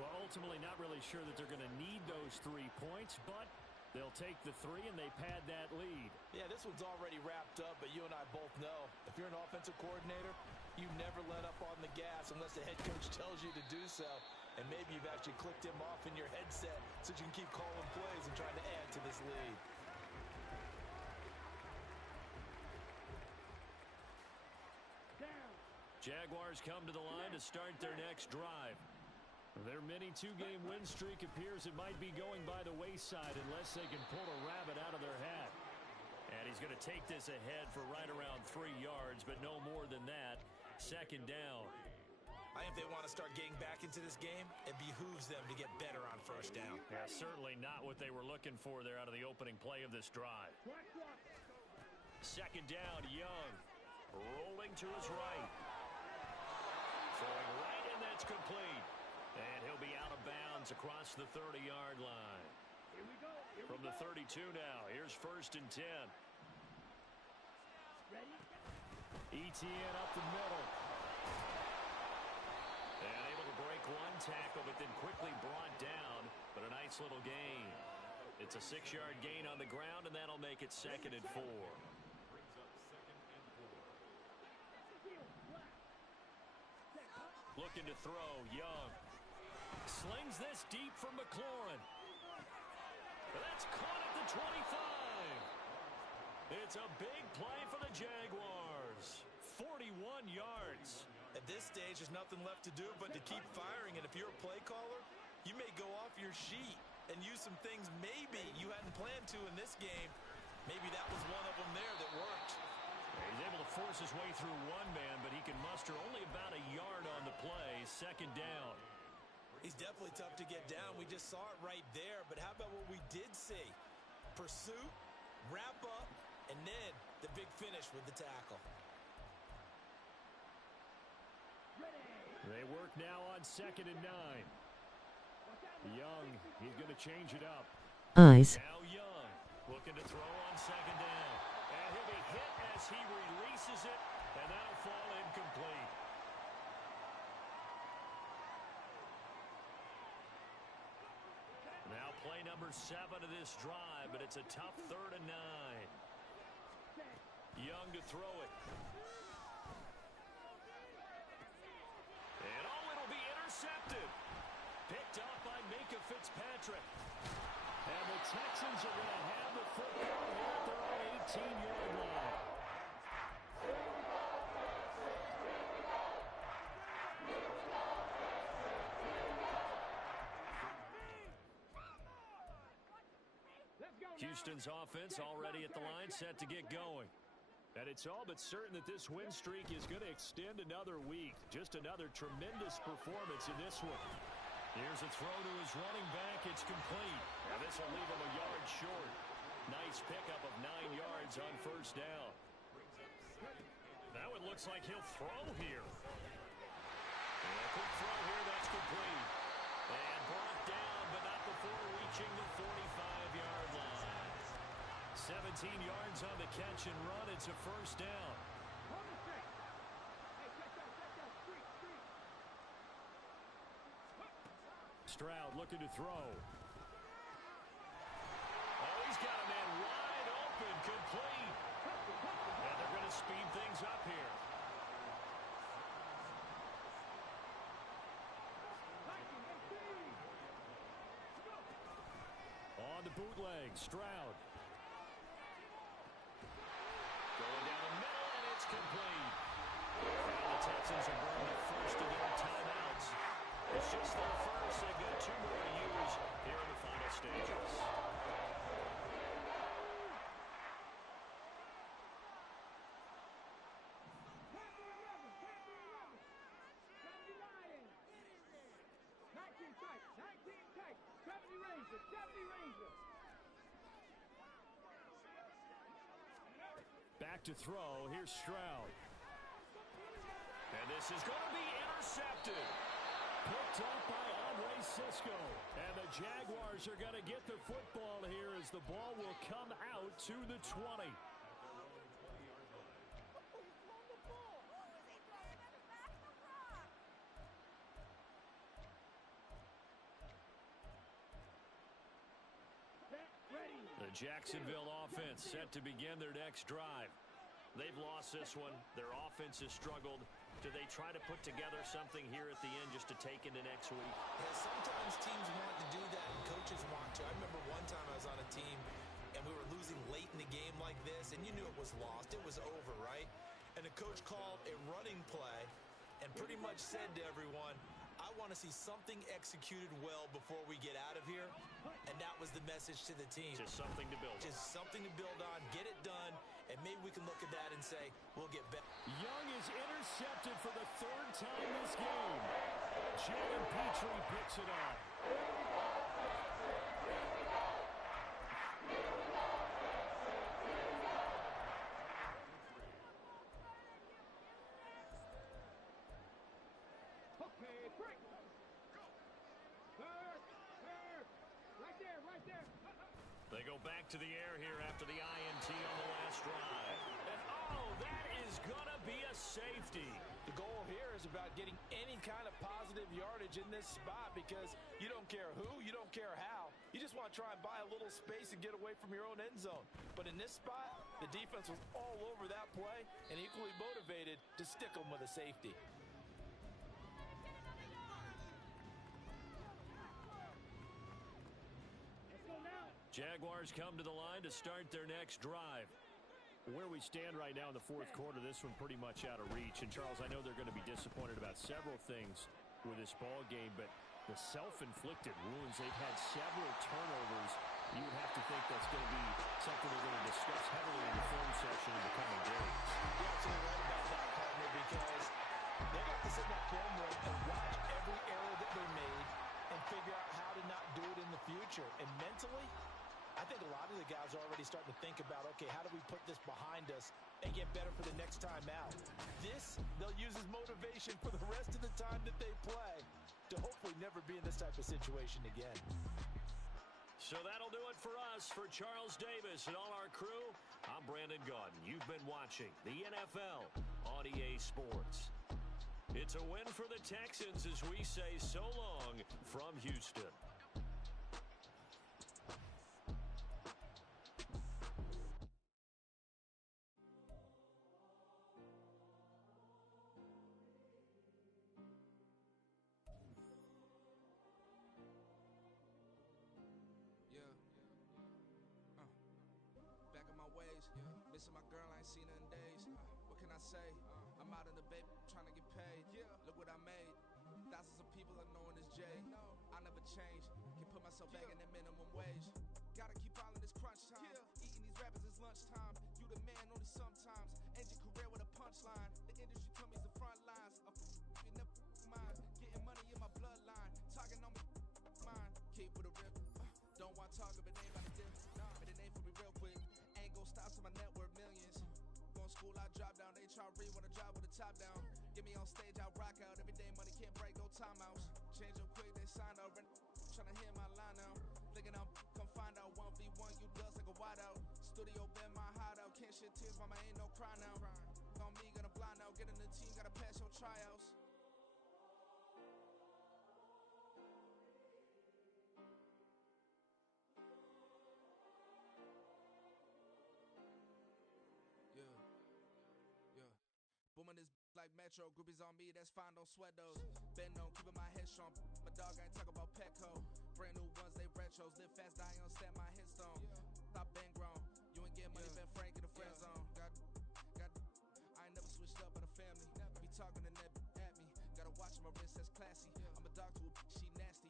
Well, ultimately, not really sure that they're going to need those 3 points, but they'll take the 3 and they pad that lead. Yeah, this one's already wrapped up, but you and I both know if you're an offensive coordinator, you never let up on the gas unless the head coach tells you to do so. And maybe you've actually clicked him off in your headset so you can keep calling plays and trying to add to this lead. Jaguars come to the line to start their next drive. Their mini 2-game win streak appears it might be going by the wayside unless they can pull a rabbit out of their hat. And he's going to take this ahead for right around 3 yards, but no more than that. 2nd down. I think if they want to start getting back into this game, it behooves them to get better on 1st down. Yeah, certainly not what they were looking for there out of the opening play of this drive. 2nd down, Young. Rolling to his right. Throwing right, and that's complete. And he'll be out of bounds across the 30-yard line. From the 32 now, here's 1st and 10. Etienne up the middle. And able to break one tackle, but then quickly brought down. But a nice little gain. It's a 6-yard gain on the ground, and that'll make it 2nd and 4. Looking to throw, Young. slings this deep from McLaurin. That's caught at the 25. It's a big play for the Jaguars. 41 yards. At this stage, there's nothing left to do but to keep firing. And if you're a play caller, you may go off your sheet and use some things maybe you hadn't planned to in this game. Maybe that was one of them there that worked. He's able to force his way through one man, but he can muster only about a yard on the play. Second down. He's definitely tough to get down. We just saw it right there. But how about what we did see? Pursuit, wrap up, and then the big finish with the tackle. They work now on 2nd and 9. Young, he's going to change it up. Eyes. Now Young looking to throw on 2nd down. And he'll be hit as he releases it, and that'll fall incomplete. Now play number 7 of this drive, but it's a tough 3rd and 9. Young to throw it. And it'll be intercepted. Picked up by Minka Fitzpatrick. And the Texans are going to have the football here at their own 18-yard line. Houston's offense already at the line, set to get going. And it's all but certain that this win streak is going to extend another week. Just another tremendous performance in this one. Here's a throw to his running back. It's complete. And this will leave him a yard short. Nice pickup of 9 yards on 1st down. Now it looks like he'll throw here. And a quick throw here, that's complete. And brought down, but not before reaching the 45-yard line. 17 yards on the catch and run. It's a 1st down. Stroud looking to throw. Oh, he's got a man wide open, complete. And they're going to speed things up here. On the bootleg, Stroud. Going down the middle, and it's complete. Now the Texans are burned the first of their timeouts. It's just their first. They've got 2 more to use here in the final stages. Back to throw. Here's Stroud. And this is going to be intercepted. Picked up by Andre Sisco. And the Jaguars are going to get the football here as the ball will come out to the 20. The Jacksonville offense set to begin their next drive. They've lost this one. Their offense has struggled. Do they try to put together something here at the end just to take into next week? Yeah, sometimes teams want to do that and coaches want to. I remember one time I was on a team and we were losing late in the game like this and you knew it was lost. It was over, right? And the coach called a running play and pretty much said to everyone, I want to see something executed well before we get out of here. And that was the message to the team. Just something to build on. Just something to build on, get it done, and maybe we can look at that and say, we'll get better. Young is intercepted for the 3rd time this game. Jalen Petrie picks it up. They go back to the air here after the INT on the last drive. And oh, that is going to be a safety. The goal here is about getting any kind of positive yardage in this spot because you don't care who, you don't care how. You just want to try and buy a little space and get away from your own end zone. But in this spot, the defense was all over that play and equally motivated to stick them with a safety. Jaguars come to the line to start their next drive. Where we stand right now in the fourth quarter, this one pretty much out of reach. And, Charles, I know they're going to be disappointed about several things with this ball game, but the self-inflicted wounds, they've had several turnovers. You would have to think that's going to be something they're going to discuss heavily in the film session in the coming days. You're absolutely right about that, partner, because they got to sit in that film room and watch every error that they made and figure out how to not do it in the future. And mentally, I think a lot of the guys are already starting to think about, okay, how do we put this behind us and get better for the next time out? This, they'll use as motivation for the rest of the time that they play to hopefully never be in this type of situation again. So that'll do it for us. For Charles Davis and all our crew, I'm Brandon Gaudin. You've been watching the NFL on EA Sports. It's a win for the Texans as we say so long from Houston. Back in my ways, missing my girl, I ain't seen her in days. What can I say? I'm out in the baby, trying to get paid. Look what I made. Thousands of people are knowing this Jay. I never change. Can put myself back in that minimum wage. Gotta keep all in this crunch time. Eating these rappers is lunchtime. You the man only sometimes. End your career with a punchline. The industry told me it's the front lines. You never mind. Getting money in my bloodline. Talking on me, mine. Keep with a rip. Don't want to talk, but it ain't about to dip. But it ain't for me real quick. Ain't gon' stop till my net worth millions. Going school, I drop down. They try read when I drop with the top down. Get me on stage, I rock out. Every day money can't break, no timeouts. Change up quick, they sign up. Tryna hear my line now. Thinking I'm come find out 1v1, you dust like a wideout. Studio been my hideout. Can't shed tears, mama ain't no cry now. On me, gonna blind out. Get in the team, gotta pass your tryouts. Booming this like Metro, groupies on me, that's fine, don't sweat those. Been on, keeping my head strong. My dog ain't talking about Petco. Brand new ones, they retros. Live fast, die on, stand my headstone. Stop been grown. You ain't get money, been frank in the friend zone. I ain't never switched up on the family. Be talking to that at me. Gotta watch my wrist, that's classy. I'm a dog to a she nasty.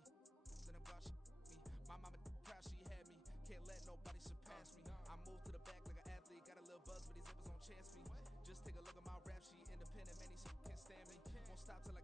Then I'm about me. My mama proud she had me. Can't let nobody surpass me. I moved to the back like an athlete. Got a little buzz, but these zippers don't chance me. Just take a look at my rap sheet. Independent, man, these can't stand me. Won't stop till I